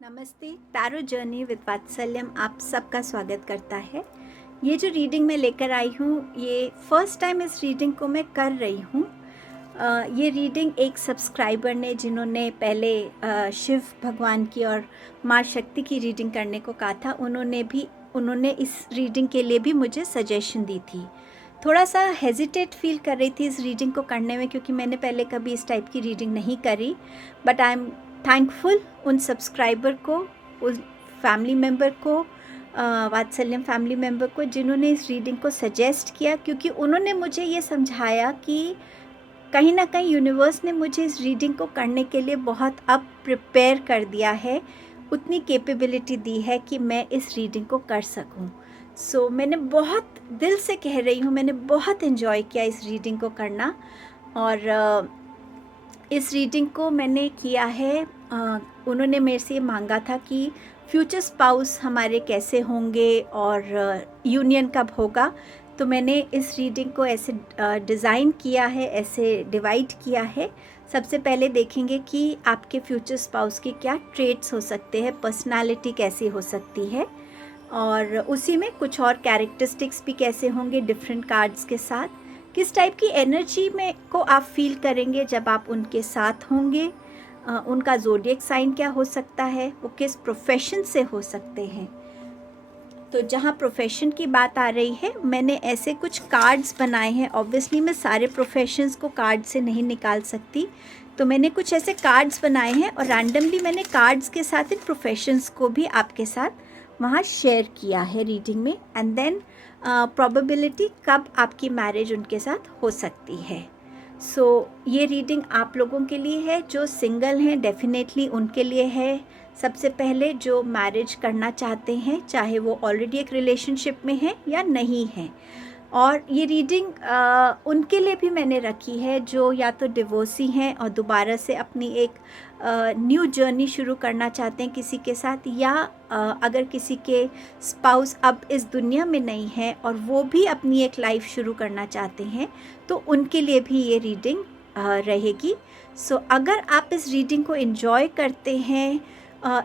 नमस्ते। Tarot journey with वात्सल्यम आप सबका स्वागत करता है। ये जो रीडिंग मैं लेकर आई हूँ, ये फर्स्ट टाइम इस रीडिंग को मैं कर रही हूँ। ये रीडिंग एक सब्सक्राइबर ने, जिन्होंने पहले शिव भगवान की और माँ शक्ति की रीडिंग करने को कहा था, उन्होंने इस रीडिंग के लिए भी मुझे सजेशन दी थी। थोड़ा सा हेजिटेट फील कर रही थी इस रीडिंग को करने में, क्योंकि मैंने पहले कभी इस टाइप की रीडिंग नहीं करी। बट आई एम थैंकफुल उन सब्सक्राइबर को, उस फैमिली मेम्बर को, वात्सल्यम फैमिली मेम्बर को, जिन्होंने इस रीडिंग को सजेस्ट किया, क्योंकि उन्होंने मुझे ये समझाया कि कहीं ना कहीं यूनिवर्स ने मुझे इस रीडिंग को करने के लिए बहुत अब प्रिपेयर कर दिया है, उतनी कैपेबिलिटी दी है कि मैं इस रीडिंग को कर सकूं। सो मैंने बहुत दिल से कह रही हूँ, मैंने बहुत इन्जॉय किया इस रीडिंग को करना। और इस रीडिंग को मैंने किया है, उन्होंने मेरे से मांगा था कि फ्यूचर स्पाउस हमारे कैसे होंगे और यूनियन कब होगा। तो मैंने इस रीडिंग को ऐसे डिज़ाइन किया है, ऐसे डिवाइड किया है। सबसे पहले देखेंगे कि आपके फ्यूचर स्पाउस की क्या ट्रेट्स हो सकते हैं, पर्सनालिटी कैसी हो सकती है, और उसी में कुछ और कैरेक्टरिस्टिक्स भी कैसे होंगे डिफरेंट कार्ड्स के साथ। किस टाइप की एनर्जी में को आप फील करेंगे जब आप उनके साथ होंगे, उनका ज़ोडिएक साइन क्या हो सकता है, वो किस प्रोफेशन से हो सकते हैं। तो जहाँ प्रोफेशन की बात आ रही है, मैंने ऐसे कुछ कार्ड्स बनाए हैं। ऑब्वियसली मैं सारे प्रोफेशंस को कार्ड से नहीं निकाल सकती, तो मैंने कुछ ऐसे कार्ड्स बनाए हैं और रैंडमली मैंने कार्ड्स के साथ इन प्रोफेशंस को भी आपके साथ वहाँ शेयर किया है रीडिंग में। एंड देन प्रोबेबिलिटी कब आपकी मैरिज उनके साथ हो सकती है। सो ये रीडिंग आप लोगों के लिए है, जो सिंगल हैं डेफिनेटली उनके लिए है। सबसे पहले जो मैरिज करना चाहते हैं, चाहे वो ऑलरेडी एक रिलेशनशिप में हैं या नहीं हैं। और ये रीडिंग उनके लिए भी मैंने रखी है जो या तो डिवोर्सी हैं और दोबारा से अपनी एक न्यू जर्नी शुरू करना चाहते हैं किसी के साथ, या अगर किसी के स्पाउस अब इस दुनिया में नहीं है और वो भी अपनी एक लाइफ शुरू करना चाहते हैं, तो उनके लिए भी ये रीडिंग रहेगी। सो अगर आप इस रीडिंग को एंजॉय करते हैं,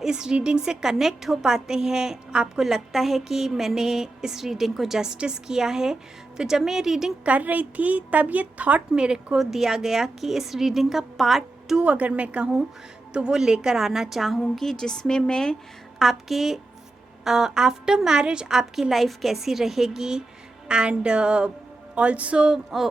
इस रीडिंग से कनेक्ट हो पाते हैं, आपको लगता है कि मैंने इस रीडिंग को जस्टिस किया है, तो जब मैं ये रीडिंग कर रही थी तब ये थॉट मेरे को दिया गया कि इस रीडिंग का पार्ट 2 अगर मैं कहूँ तो वो लेकर आना चाहूँगी, जिसमें मैं आपके आफ्टर मैरिज आपकी लाइफ कैसी रहेगी, एंड ऑल्सो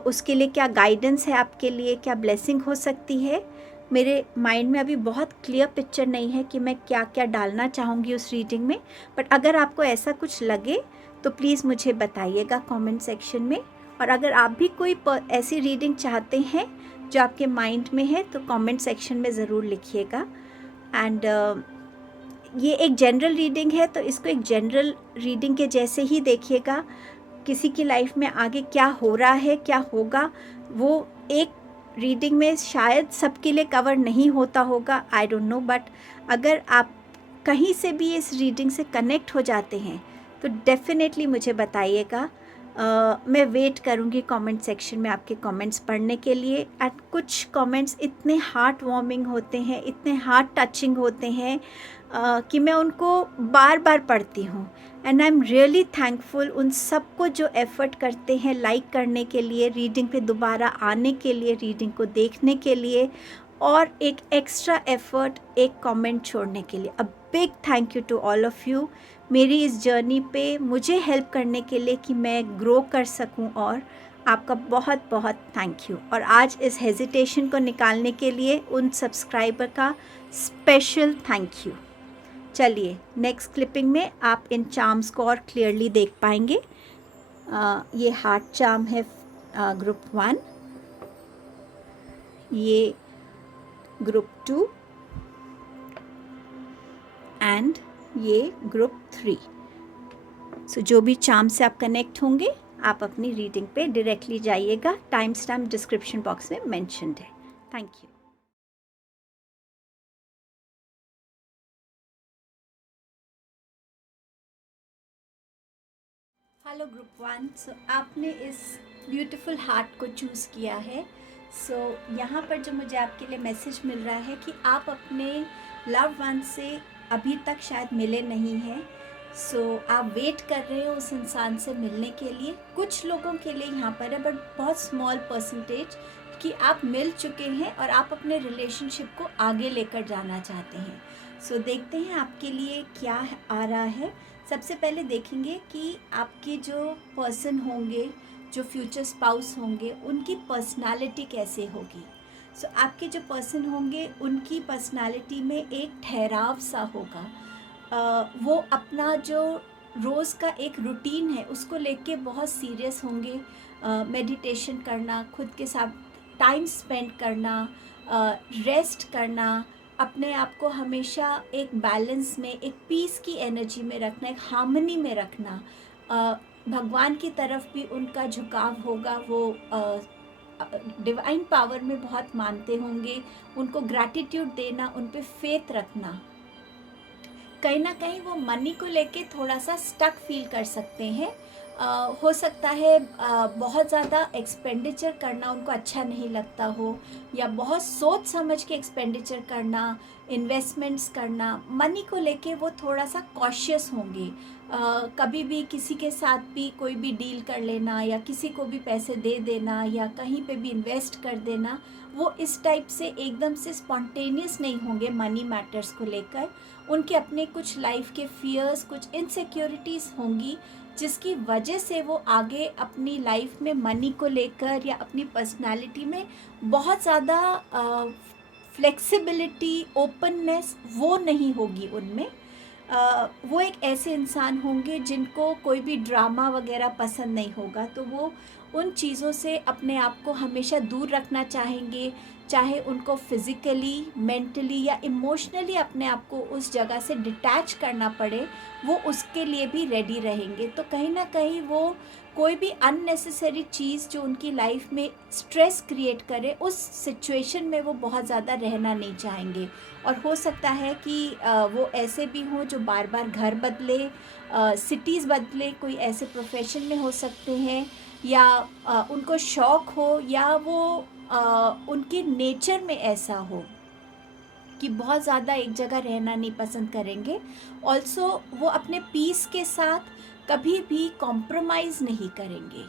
उसके लिए क्या गाइडेंस है आपके लिए, क्या ब्लेसिंग हो सकती है। मेरे माइंड में अभी बहुत क्लियर पिक्चर नहीं है कि मैं क्या क्या डालना चाहूँगी उस रीडिंग में, बट अगर आपको ऐसा कुछ लगे तो प्लीज़ मुझे बताइएगा कमेंट सेक्शन में। और अगर आप भी कोई ऐसी रीडिंग चाहते हैं जो आपके माइंड में है, तो कमेंट सेक्शन में ज़रूर लिखिएगा। एंड ये एक जनरल रीडिंग है, तो इसको एक जनरल रीडिंग के जैसे ही देखिएगा। किसी की लाइफ में आगे क्या हो रहा है, क्या होगा, वो एक रीडिंग में शायद सबके लिए कवर नहीं होता होगा, आई डोंट नो। बट अगर आप कहीं से भी इस रीडिंग से कनेक्ट हो जाते हैं तो डेफिनेटली मुझे बताइएगा। मैं वेट करूँगी कमेंट सेक्शन में आपके कमेंट्स पढ़ने के लिए। एंड कुछ कमेंट्स इतने हार्ट वार्मिंग होते हैं, इतने हार्ट टचिंग होते हैं कि मैं उनको बार बार पढ़ती हूँ। And I am really thankful उन सबको जो एफ़र्ट करते हैं लाइक करने के लिए, रीडिंग पे दोबारा आने के लिए, रीडिंग को देखने के लिए, और एक एक्स्ट्रा एफ़र्ट एक कमेंट छोड़ने के लिए। A big thank you to all of you, मेरी इस जर्नी पे मुझे हेल्प करने के लिए कि मैं ग्रो कर सकूं, और आपका बहुत बहुत थैंक यू। और आज इस हेजिटेशन को निकालने के लिए उन सब्सक्राइबर का स्पेशल थैंक यू। चलिए नेक्स्ट क्लिपिंग में आप इन चार्म्स को और क्लियरली देख पाएंगे। ये हार्ट चार्म है ग्रुप 1, ये ग्रुप 2 एंड ये ग्रुप 3। सो जो भी चार्म से आप कनेक्ट होंगे, आप अपनी रीडिंग पे डायरेक्टली जाइएगा। टाइम स्टैम्प डिस्क्रिप्शन बॉक्स में मेंशन्ड है। Thank you. Hello group 1। सो आपने इस ब्यूटीफुल हार्ट को चूज़ किया है। सो यहाँ पर जो मुझे आपके लिए मैसेज मिल रहा है कि आप अपने लव वन से अभी तक शायद मिले नहीं हैं। सो आप वेट कर रहे हो उस इंसान से मिलने के लिए। कुछ लोगों के लिए यहाँ पर है, बट बहुत स्मॉल परसेंटेज कि आप मिल चुके हैं और आप अपने रिलेशनशिप को आगे लेकर जाना चाहते हैं। सो देखते हैं आपके लिए क्या आ रहा है। सबसे पहले देखेंगे कि आपके जो पर्सन होंगे, जो फ्यूचर स्पाउस होंगे, उनकी पर्सनालिटी कैसे होगी। सो आपके जो पर्सन होंगे उनकी पर्सनालिटी में एक ठहराव सा होगा। वो अपना जो रोज़ का एक रूटीन है उसको लेके बहुत सीरियस होंगे। मेडिटेशन करना, खुद के साथ टाइम स्पेंड करना, रेस्ट करना, अपने आप को हमेशा एक बैलेंस में, एक पीस की एनर्जी में रखना, एक हार्मनी में रखना। भगवान की तरफ भी उनका झुकाव होगा। वो डिवाइन पावर में बहुत मानते होंगे। उनको ग्रैटिट्यूड देना, उन पे फेथ रखना। कहीं ना कहीं वो मनी को लेके थोड़ा सा स्टक फील कर सकते हैं। हो सकता है बहुत ज़्यादा एक्सपेंडिचर करना उनको अच्छा नहीं लगता हो, या बहुत सोच समझ के एक्सपेंडिचर करना, इन्वेस्टमेंट्स करना, मनी को लेके वो थोड़ा सा कॉशियस होंगे। कभी भी किसी के साथ भी कोई भी डील कर लेना, या किसी को भी पैसे दे देना, या कहीं पे भी इन्वेस्ट कर देना, वो इस टाइप से एकदम से स्पॉन्टेनियस नहीं होंगे मनी मैटर्स को लेकर। उनके अपने कुछ लाइफ के फियर्स, कुछ इनसिक्योरिटीज़ होंगी, जिसकी वजह से वो आगे अपनी लाइफ में मनी को लेकर या अपनी पर्सनालिटी में बहुत ज़्यादा फ्लेक्सिबिलिटी, ओपननेस वो नहीं होगी उनमें। वो एक ऐसे इंसान होंगे जिनको कोई भी ड्रामा वगैरह पसंद नहीं होगा, तो वो उन चीज़ों से अपने आप को हमेशा दूर रखना चाहेंगे। चाहे उनको फिज़िकली, मेंटली या इमोशनली अपने आप को उस जगह से डिटैच करना पड़े, वो उसके लिए भी रेडी रहेंगे। तो कहीं ना कहीं वो कोई भी अननेसेसरी चीज़ जो उनकी लाइफ में स्ट्रेस क्रिएट करे, उस सिचुएशन में वो बहुत ज़्यादा रहना नहीं चाहेंगे। और हो सकता है कि वो ऐसे भी हों जो बार बार घर बदले, सिटीज़ बदले, कोई ऐसे प्रोफेशन में हो सकते हैं, या उनको शौक़ हो, या वो उनके नेचर में ऐसा हो कि बहुत ज़्यादा एक जगह रहना नहीं पसंद करेंगे। ऑल्सो वो अपने पीस के साथ कभी भी कॉम्प्रोमाइज़ नहीं करेंगे।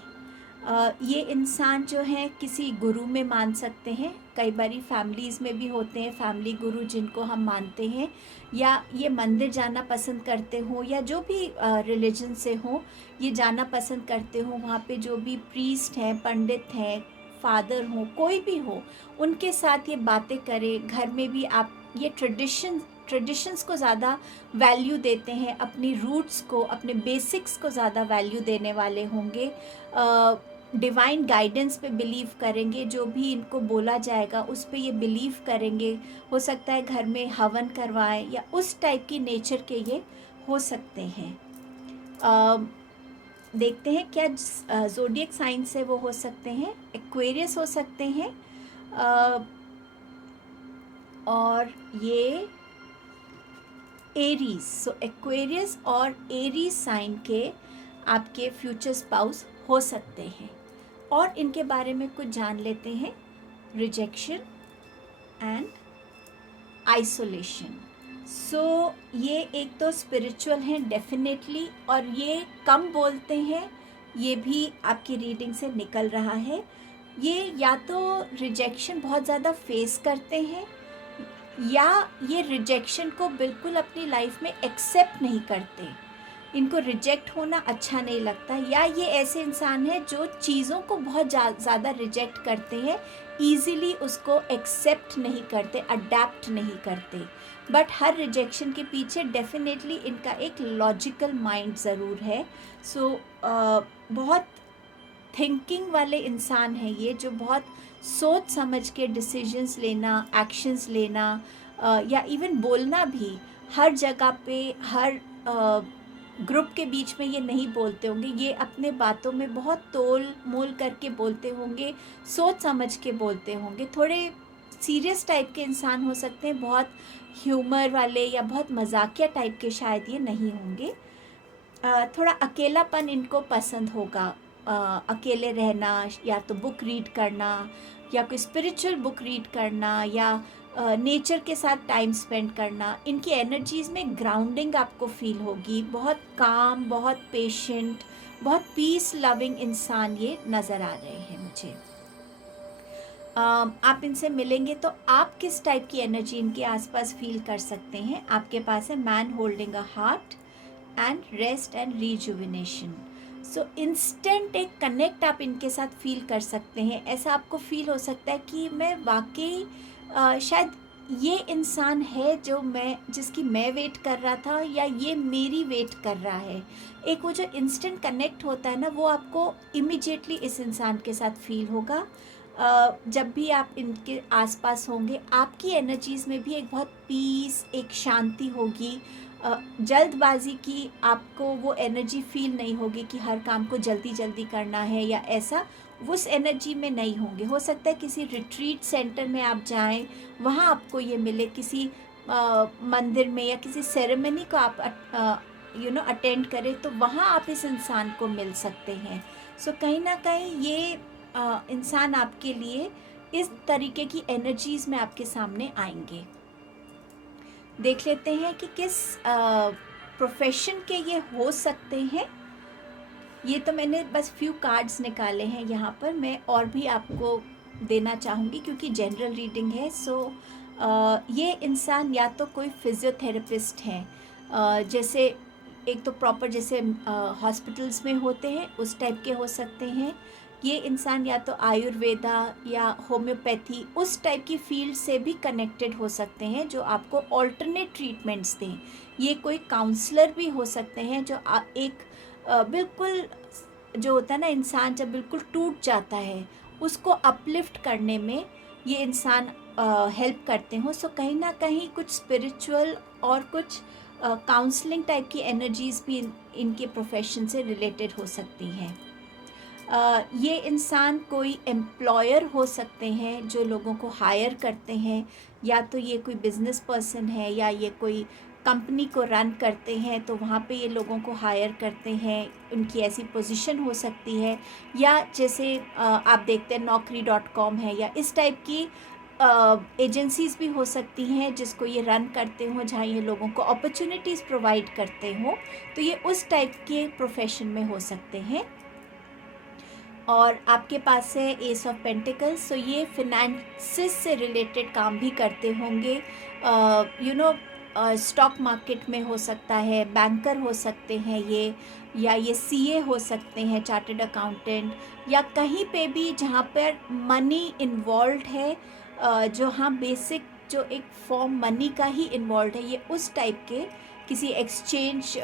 ये इंसान जो है किसी गुरु में मान सकते हैं। कई बारी फैमिलीज़ में भी होते हैं फैमिली गुरु जिनको हम मानते हैं, या ये मंदिर जाना पसंद करते हो, या जो भी रिलीजन से हो ये जाना पसंद करते हो। वहाँ पे जो भी प्रीस्ट हैं, पंडित हैं, फादर हो, कोई भी हो, उनके साथ ये बातें करें। घर में भी आप ये ट्रेडिशंस को ज़्यादा वैल्यू देते हैं, अपनी रूट्स को, अपने बेसिक्स को ज़्यादा वैल्यू देने वाले होंगे। डिवाइन गाइडेंस पे बिलीव करेंगे, जो भी इनको बोला जाएगा उस पे ये बिलीव करेंगे। हो सकता है घर में हवन करवाएं, या उस टाइप की नेचर के ये हो सकते हैं। देखते हैं क्या ज़ोडिएक साइन से वो हो सकते हैं। एक्वेरियस हो सकते हैं, और ये एरीज। सो एक्वेरियस और एरीज साइन के आपके फ्यूचर स्पाउस हो सकते हैं। और इनके बारे में कुछ जान लेते हैं। Rejection and isolation. सो ये एक तो स्पिरिचुअल हैं डेफिनेटली, और ये कम बोलते हैं, ये भी आपकी रीडिंग से निकल रहा है। ये या तो रिजेक्शन बहुत ज़्यादा फेस करते हैं, या ये रिजेक्शन को बिल्कुल अपनी लाइफ में एक्सेप्ट नहीं करते। इनको रिजेक्ट होना अच्छा नहीं लगता, या ये ऐसे इंसान हैं जो चीज़ों को बहुत ज़्यादा रिजेक्ट करते हैं, ईज़िली उसको एक्सेप्ट नहीं करते, अडेप्ट नहीं करते। बट हर रिजेक्शन के पीछे डेफिनेटली इनका एक लॉजिकल माइंड ज़रूर है। सो बहुत थिंकिंग वाले इंसान हैं ये, जो बहुत सोच समझ के डिसीजंस लेना, एक्शंस लेना, या इवन बोलना भी हर जगह पे, हर ग्रुप के बीच में ये नहीं बोलते होंगे। ये अपने बातों में बहुत तोल मोल करके बोलते होंगे, सोच समझ के बोलते होंगे। थोड़े सीरियस टाइप के इंसान हो सकते हैं, बहुत ह्यूमर वाले या बहुत मजाकिया टाइप के शायद ये नहीं होंगे। थोड़ा अकेलापन इनको पसंद होगा, अकेले रहना, या तो बुक रीड करना, या कोई स्पिरिचुअल बुक रीड करना, या नेचर के साथ टाइम स्पेंड करना, इनकी एनर्जीज़ में ग्राउंडिंग आपको फील होगी। बहुत काम, बहुत पेशेंट, बहुत पीस लविंग इंसान ये नज़र आ रहे हैं मुझे। आप इनसे मिलेंगे तो आप किस टाइप की एनर्जी इनके आसपास फील कर सकते हैं। आपके पास है man holding a heart and rest and rejuvenation. So instant एक कनेक्ट आप इनके साथ फील कर सकते हैं। ऐसा आपको फील हो सकता है कि मैं वाकई शायद ये इंसान है जिसकी मैं वेट कर रहा था, या ये मेरी वेट कर रहा है। एक वो जो इंस्टेंट कनेक्ट होता है ना, वो आपको इमिजिएटली इस इंसान के साथ फील होगा। जब भी आप इनके आसपास होंगे, आपकी एनर्जीज़ में भी एक बहुत पीस, एक शांति होगी। जल्दबाजी की आपको वो एनर्जी फील नहीं होगी कि हर काम को जल्दी जल्दी करना है या ऐसा, उस एनर्जी में नहीं होंगे। हो सकता है किसी रिट्रीट सेंटर में आप जाएं, वहाँ आपको ये मिले, किसी मंदिर में या किसी सेरेमनी को आप अटेंड करें, तो वहाँ आप इस इंसान को मिल सकते हैं। सो कहीं ना कहीं ये इंसान आपके लिए इस तरीके की एनर्जीज़ में आपके सामने आएंगे। देख लेते हैं कि किस प्रोफेशन के ये हो सकते हैं। ये तो मैंने बस फ्यू कार्ड्स निकाले हैं यहाँ पर, मैं और भी आपको देना चाहूँगी क्योंकि जनरल रीडिंग है। सो ये इंसान या तो कोई फिजियोथेरेपिस्ट हैं, जैसे एक तो प्रॉपर जैसे हॉस्पिटल्स में होते हैं उस टाइप के हो सकते हैं। ये इंसान या तो आयुर्वेदा या होम्योपैथी उस टाइप की फील्ड से भी कनेक्टेड हो सकते हैं, जो आपको ऑल्टरनेट ट्रीटमेंट्स दें। ये कोई काउंसलर भी हो सकते हैं, जो एक बिल्कुल जो होता है ना, इंसान जब बिल्कुल टूट जाता है उसको अपलिफ्ट करने में ये इंसान हेल्प करते हो। सो कहीं ना कहीं कुछ स्पिरिचुअल और कुछ काउंसलिंग टाइप की एनर्जीज़ भी इनके प्रोफेशन से रिलेटेड हो सकती हैं। ये इंसान कोई एम्प्लॉयर हो सकते हैं जो लोगों को हायर करते हैं, या तो ये कोई बिजनेस पर्सन है, या ये कोई कंपनी को रन करते हैं तो वहाँ पे ये लोगों को हायर करते हैं। उनकी ऐसी पोजीशन हो सकती है, या जैसे आप देखते हैं naukri.com है, या इस टाइप की एजेंसीज़ भी हो सकती हैं जिसको ये रन करते हो, जहाँ ये लोगों को अपॉर्चुनिटीज़ प्रोवाइड करते हो। तो ये उस टाइप के प्रोफेशन में हो सकते हैं। और आपके पास है एस ऑफ पेंटिकल्स। सो ये फिनेंसिस से रिलेटेड काम भी करते होंगे। स्टॉक मार्केट में हो सकता है, बैंकर हो सकते हैं ये, या ये सीए हो सकते हैं, चार्टर्ड अकाउंटेंट, या कहीं पे भी जहाँ पर मनी इन्वॉल्व है, जो हाँ बेसिक जो एक फॉर्म मनी का ही इन्वॉल्व है, ये उस टाइप के किसी एक्सचेंज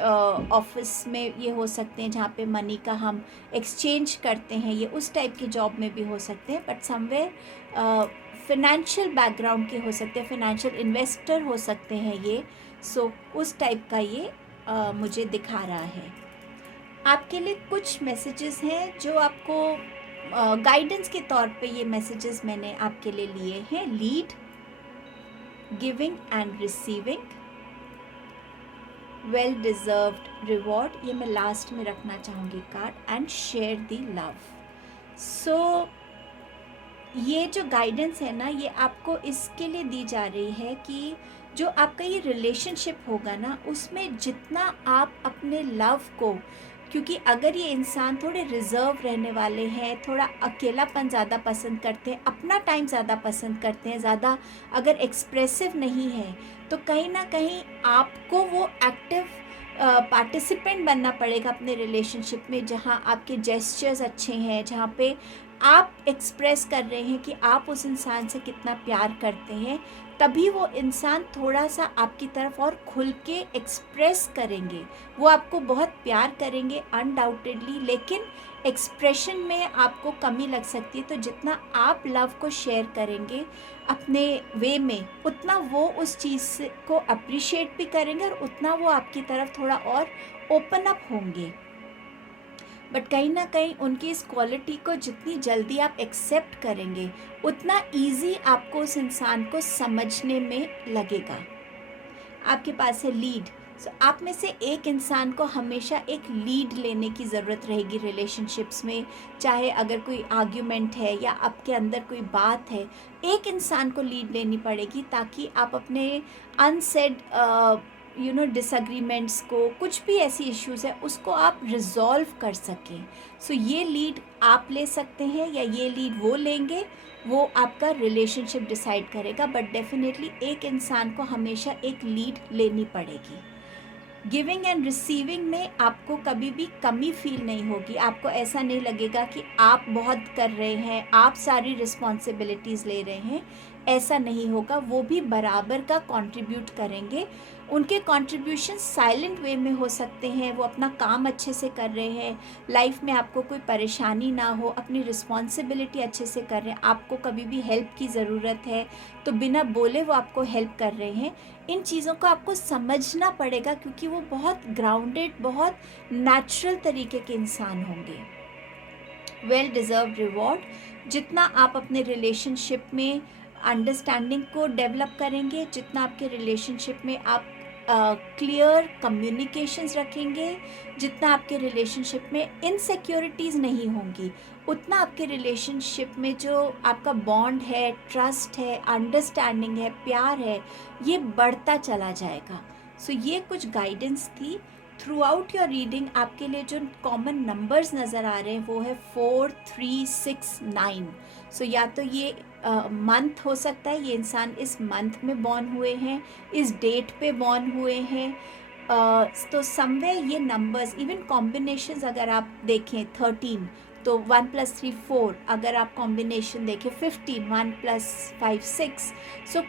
ऑफिस में ये हो सकते हैं जहाँ पे मनी का हम एक्सचेंज करते हैं, ये उस टाइप के जॉब में भी हो सकते हैं। बट समवेयर फिनेंशियल बैकग्राउंड के हो सकते हैं, फाइनेंशियल इन्वेस्टर हो सकते हैं ये। सो उस टाइप का ये मुझे दिखा रहा है। आपके लिए कुछ मैसेजेस हैं जो आपको गाइडेंस के तौर पे ये मैसेजेस मैंने आपके लिए लिए हैं। Lead, giving and receiving, well deserved reward, ये मैं लास्ट में रखना चाहूँगी card, and share the love. So ये जो गाइडेंस है ना, ये आपको इसके लिए दी जा रही है कि जो आपका ये रिलेशनशिप होगा ना, उसमें जितना आप अपने लव को, क्योंकि अगर ये इंसान थोड़े रिजर्व रहने वाले हैं, थोड़ा अकेलापन ज़्यादा पसंद करते हैं, अपना टाइम ज़्यादा पसंद करते हैं, ज़्यादा अगर एक्सप्रेसिव नहीं है, तो कहीं ना कहीं आपको वो एक्टिव पार्टिसिपेंट बनना पड़ेगा अपने रिलेशनशिप में, जहाँ आपके जेस्चर्स अच्छे हैं, जहाँ पे आप एक्सप्रेस कर रहे हैं कि आप उस इंसान से कितना प्यार करते हैं। तभी वो इंसान थोड़ा सा आपकी तरफ और खुल के एक्सप्रेस करेंगे। वो आपको बहुत प्यार करेंगे अनडाउटेडली, लेकिन एक्सप्रेशन में आपको कमी लग सकती है। तो जितना आप लव को शेयर करेंगे अपने वे में, उतना वो उस चीज़ को अप्रिशिएट भी करेंगे और उतना वो आपकी तरफ थोड़ा और ओपन अप होंगे। बट कहीं ना कहीं उनकी इस क्वालिटी को जितनी जल्दी आप एक्सेप्ट करेंगे, उतना इजी आपको उस इंसान को समझने में लगेगा। आपके पास है लीड। सो आप में से एक इंसान को हमेशा एक लीड लेने की ज़रूरत रहेगी रिलेशनशिप्स में, चाहे अगर कोई आर्ग्यूमेंट है या आपके अंदर कोई बात है, एक इंसान को लीड लेनी पड़ेगी ताकि आप अपने अनसेड डिसएग्रीमेंट्स को, कुछ भी ऐसी इश्यूज़ है उसको आप रिजॉल्व कर सकें। सो ये लीड आप ले सकते हैं या ये लीड वो लेंगे, वो आपका रिलेशनशिप डिसाइड करेगा, बट डेफिनेटली एक इंसान को हमेशा एक लीड लेनी पड़ेगी। गिविंग एंड रिसीविंग में आपको कभी भी कमी फील नहीं होगी, आपको ऐसा नहीं लगेगा कि आप बहुत कर रहे हैं, आप सारी रिस्पॉन्सिबिलिटीज़ ले रहे हैं, ऐसा नहीं होगा। वो भी बराबर का कंट्रीब्यूट करेंगे। उनके कंट्रीब्यूशन साइलेंट वे में हो सकते हैं, वो अपना काम अच्छे से कर रहे हैं, लाइफ में आपको कोई परेशानी ना हो, अपनी रिस्पॉन्सिबिलिटी अच्छे से कर रहे हैं, आपको कभी भी हेल्प की ज़रूरत है तो बिना बोले वो आपको हेल्प कर रहे हैं। इन चीज़ों को आपको समझना पड़ेगा क्योंकि वो बहुत ग्राउंडेड, बहुत नेचुरल तरीके के इंसान होंगे। Well deserve reward. जितना आप अपने रिलेशनशिप में अंडरस्टैंडिंग को डेवलप करेंगे, जितना आपके रिलेशनशिप में आप क्लियर कम्युनिकेशंस रखेंगे, जितना आपके रिलेशनशिप में इनसिक्योरिटीज़ नहीं होंगी, उतना आपके रिलेशनशिप में जो आपका बॉन्ड है, ट्रस्ट है, अंडरस्टैंडिंग है, प्यार है, ये बढ़ता चला जाएगा। सो ये कुछ गाइडेंस थी। थ्रू आउट योर रीडिंग आपके लिए जो कॉमन नंबर्स नज़र आ रहे हैं वो है 4, 3, 6, 9। सो या तो ये मंथ हो सकता है, ये इंसान इस मंथ में बॉर्न हुए हैं, इस डेट पे बॉर्न हुए हैं। तो समवेयर ये नंबर्स, इवन कॉम्बिनेशंस अगर आप देखें 13 तो 1 + 3 4, अगर आप कॉम्बिनेशन देखें 15 1 + 5 6। सो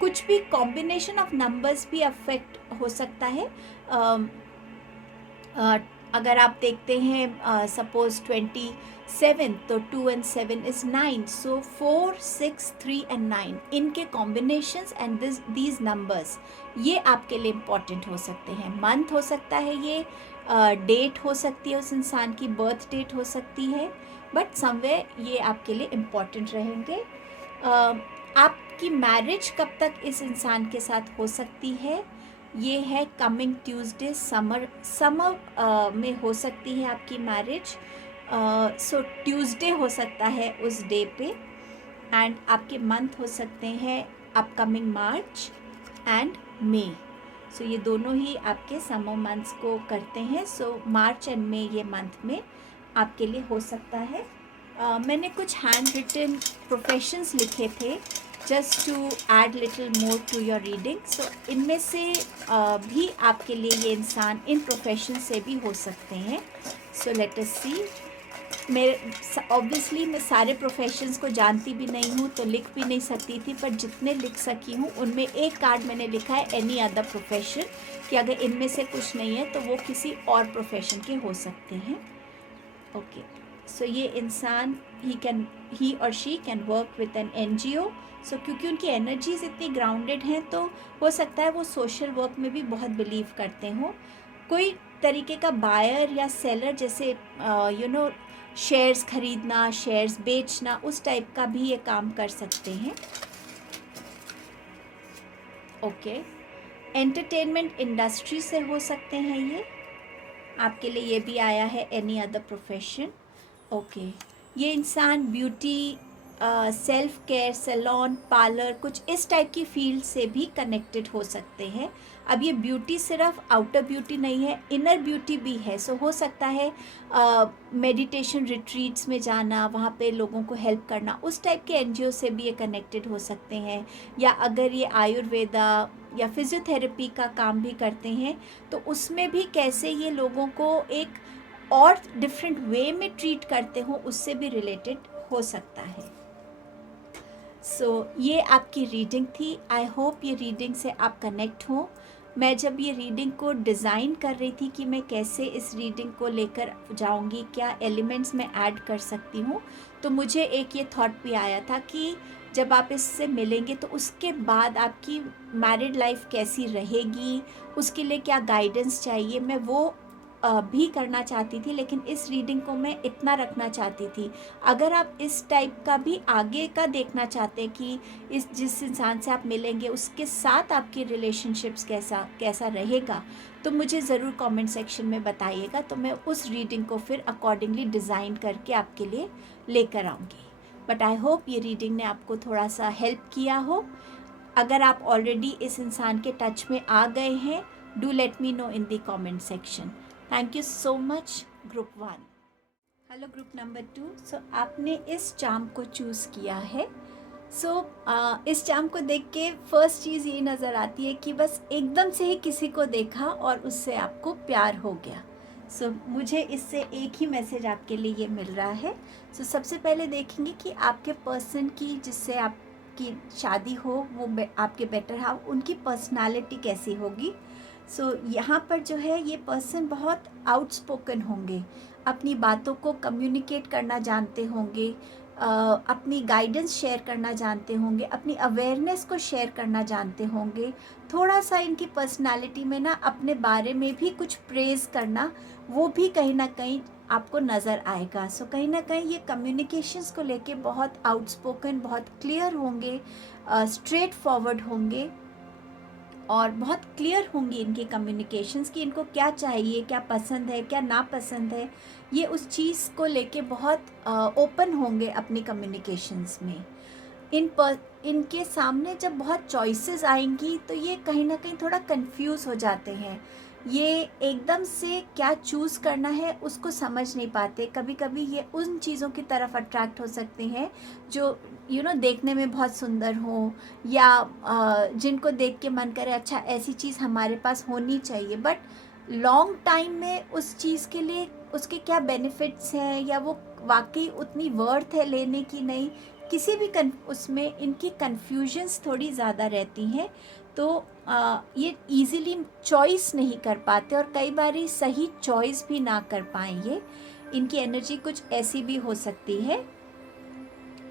कुछ भी कॉम्बिनेशन ऑफ नंबर्स भी अफेक्ट हो सकता है। अगर आप देखते हैं सपोज 27 तो 2 and 7 is 9, सो 4, 6, 3 and 9 इनके कॉम्बिनेशंस एंड दीज नंबर्स ये आपके लिए इम्पॉर्टेंट हो सकते हैं। मंथ हो सकता है, ये डेट हो सकती है, उस इंसान की बर्थ डेट हो सकती है, बट समवेयर ये आपके लिए इम्पॉर्टेंट रहेंगे। आपकी मैरिज कब तक इस इंसान के साथ हो सकती है, ये है कमिंग ट्यूसडे, समर में हो सकती है आपकी मैरिज। सो ट्यूसडे हो सकता है उस डे पे, एंड आपके मंथ हो सकते हैं अपकमिंग मार्च एंड मे। सो ये दोनों ही आपके समर मंथ्स को करते हैं। सो मार्च एंड मे ये मंथ में आपके लिए हो सकता है। मैंने कुछ हैंड रिटन प्रोफेशंस लिखे थे just to add little more to your reading. So इनमें से भी आपके लिए ये इंसान इन प्रोफेशन से भी हो सकते हैं। सो लेट अस सी। मेरे ऑब्वियसली मैं सारे प्रोफेशंस को जानती भी नहीं हूँ तो लिख भी नहीं सकती थी, पर जितने लिख सकी हूँ उनमें एक कार्ड मैंने लिखा है एनी अदर प्रोफेशन, कि अगर इनमें से कुछ नहीं है तो वो किसी और प्रोफेशन के हो सकते हैं। ओके, सो ये इंसान ही और she can work with an NGO। So क्योंकि उनकी एनर्जीज इतनी ग्राउंडेड हैं तो हो सकता है वो सोशल वर्क में भी बहुत बिलीव करते हो। कोई तरीके का बायर या सेलर, जैसे शेयर्स खरीदना, शेयर्स बेचना, उस टाइप का भी ये काम कर सकते हैं। ओके, एंटरटेनमेंट इंडस्ट्री से हो सकते हैं ये, आपके लिए ये भी आया है एनी अदर प्रोफेशन। ओके, ये इंसान beauty, self care, salon, parlour, कुछ इस टाइप की फील्ड से भी कनेक्टेड हो सकते हैं। अब ये ब्यूटी सिर्फ आउटर ब्यूटी नहीं है, इनर ब्यूटी भी है। सो हो सकता है मेडिटेशन रिट्रीट्स में जाना, वहाँ पे लोगों को हेल्प करना, उस टाइप के NGO से भी ये कनेक्टेड हो सकते हैं। या अगर ये आयुर्वेदा या फिजियोथेरेपी का काम भी करते हैं तो उसमें भी कैसे ये लोगों को एक और डिफरेंट वे में ट्रीट करते हो, उससे भी रिलेटेड हो सकता है। सो ये आपकी रीडिंग थी। आई होप ये रीडिंग से आप कनेक्ट हो। मैं जब ये रीडिंग को डिज़ाइन कर रही थी कि मैं कैसे इस रीडिंग को लेकर जाऊंगी, क्या एलिमेंट्स मैं ऐड कर सकती हूँ, तो मुझे एक ये थॉट भी आया था कि जब आप इससे मिलेंगे तो उसके बाद आपकी मैरिड लाइफ कैसी रहेगी, उसके लिए क्या गाइडेंस चाहिए, मैं वो भी करना चाहती थी, लेकिन इस रीडिंग को मैं इतना रखना चाहती थी। अगर आप इस टाइप का भी आगे का देखना चाहते कि जिस इंसान से आप मिलेंगे उसके साथ आपकी रिलेशनशिप्स कैसा रहेगा, तो मुझे ज़रूर कमेंट सेक्शन में बताइएगा, तो मैं उस रीडिंग को फिर अकॉर्डिंगली डिज़ाइन करके आपके लिए लेकर आऊँगी। बट आई होप ये रीडिंग ने आपको थोड़ा सा हेल्प किया हो। अगर आप ऑलरेडी इस इंसान के टच में आ गए हैं, do let me know in the comment section. Thank you so much group 1। Hello group number 2। सो आपने इस चार्म को चूज़ किया है। इस चार्म को देख के फर्स्ट चीज़ ये नज़र आती है कि बस एकदम से ही किसी को देखा और उससे आपको प्यार हो गया। मुझे इससे एक ही मैसेज आपके लिए ये मिल रहा है। सबसे पहले देखेंगे कि आपके पर्सन की जिससे आपकी शादी हो वो आपके बेटर हाफ, उनकी पर्सनालिटी कैसी होगी। यहाँ पर जो है ये पर्सन बहुत आउटस्पोकन होंगे, अपनी बातों को कम्युनिकेट करना जानते होंगे, अपनी गाइडेंस शेयर करना जानते होंगे, अपनी अवेयरनेस को शेयर करना जानते होंगे। थोड़ा सा इनकी पर्सनालिटी में ना अपने बारे में भी कुछ प्रेज़ करना, वो भी कहीं ना कहीं आपको नज़र आएगा। कहीं ना कहीं ये कम्युनिकेशंस को लेके बहुत आउटस्पोकन, बहुत क्लियर होंगे, स्ट्रेट फॉरवर्ड होंगे और बहुत क्लियर होंगी इनकी कम्युनिकेशंस कि इनको क्या चाहिए, क्या पसंद है, क्या नापसंद है। ये उस चीज़ को लेके बहुत ओपन होंगे अपनी कम्युनिकेशंस में। इनके सामने जब बहुत चॉइसेस आएंगी तो ये कहीं ना कहीं थोड़ा कंफ्यूज हो जाते हैं। ये एकदम से क्या चूज़ करना है उसको समझ नहीं पाते। कभी कभी ये उन चीज़ों की तरफ अट्रैक्ट हो सकते हैं जो देखने में बहुत सुंदर हो, या जिनको देख के मन करे अच्छा ऐसी चीज़ हमारे पास होनी चाहिए, बट लॉन्ग टाइम में उस चीज़ के लिए उसके क्या बेनिफिट्स हैं या वो वाकई उतनी वर्थ है लेने की नहीं, किसी भी उसमें इनकी कन्फ्यूजन्स थोड़ी ज़्यादा रहती हैं। तो ये इजीली चॉइस नहीं कर पाते और कई बार सही चॉइस भी ना कर पाएँ। ये इनकी एनर्जी कुछ ऐसी भी हो सकती है।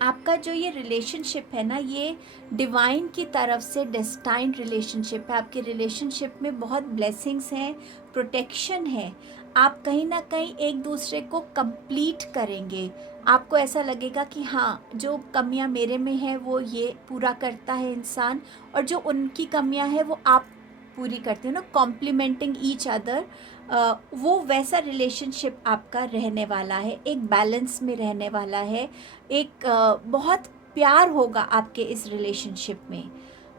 आपका जो ये रिलेशनशिप है ना, ये डिवाइन की तरफ से डेस्टाइन्ड रिलेशनशिप है। आपके रिलेशनशिप में बहुत ब्लेसिंग्स हैं, प्रोटेक्शन है। आप कहीं ना कहीं एक दूसरे को कंप्लीट करेंगे। आपको ऐसा लगेगा कि हाँ, जो कमियां मेरे में है वो ये पूरा करता है इंसान, और जो उनकी कमियां हैं वो आप पूरी करते हो ना, कॉम्प्लीमेंटिंग ईच अदर। वो वैसा रिलेशनशिप आपका रहने वाला है, एक बैलेंस में रहने वाला है। एक बहुत प्यार होगा आपके इस रिलेशनशिप में।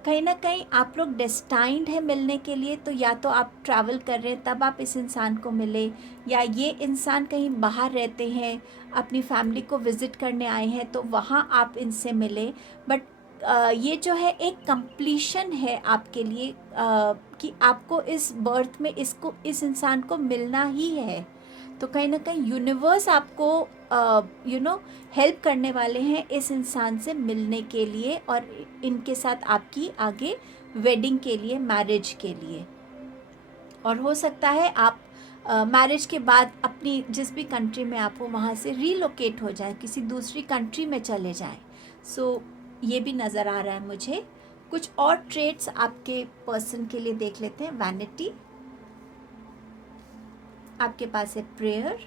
कहीं ना कहीं आप लोग डेस्टाइन्ड है मिलने के लिए, तो या तो आप ट्रैवल कर रहे हैं तब आप इस इंसान को मिले, या ये इंसान कहीं बाहर रहते हैं, अपनी फैमिली को विज़िट करने आए हैं तो वहाँ आप इनसे मिले। बट ये जो है एक कंप्लीशन है आपके लिए, कि आपको इस बर्थ में इस इंसान को मिलना ही है। तो कहीं ना कहीं यूनिवर्स आपको हेल्प करने वाले हैं इस इंसान से मिलने के लिए और इनके साथ आपकी आगे वेडिंग के लिए, मैरिज के लिए। और हो सकता है आप मैरिज के बाद अपनी जिस भी कंट्री में आप हो वहाँ से रीलोकेट हो जाए, किसी दूसरी कंट्री में चले जाएं। ये भी नज़र आ रहा है मुझे। कुछ और ट्रेट्स आपके पर्सन के लिए देख लेते हैं। वैनिटी, आपके पास है प्रेयर,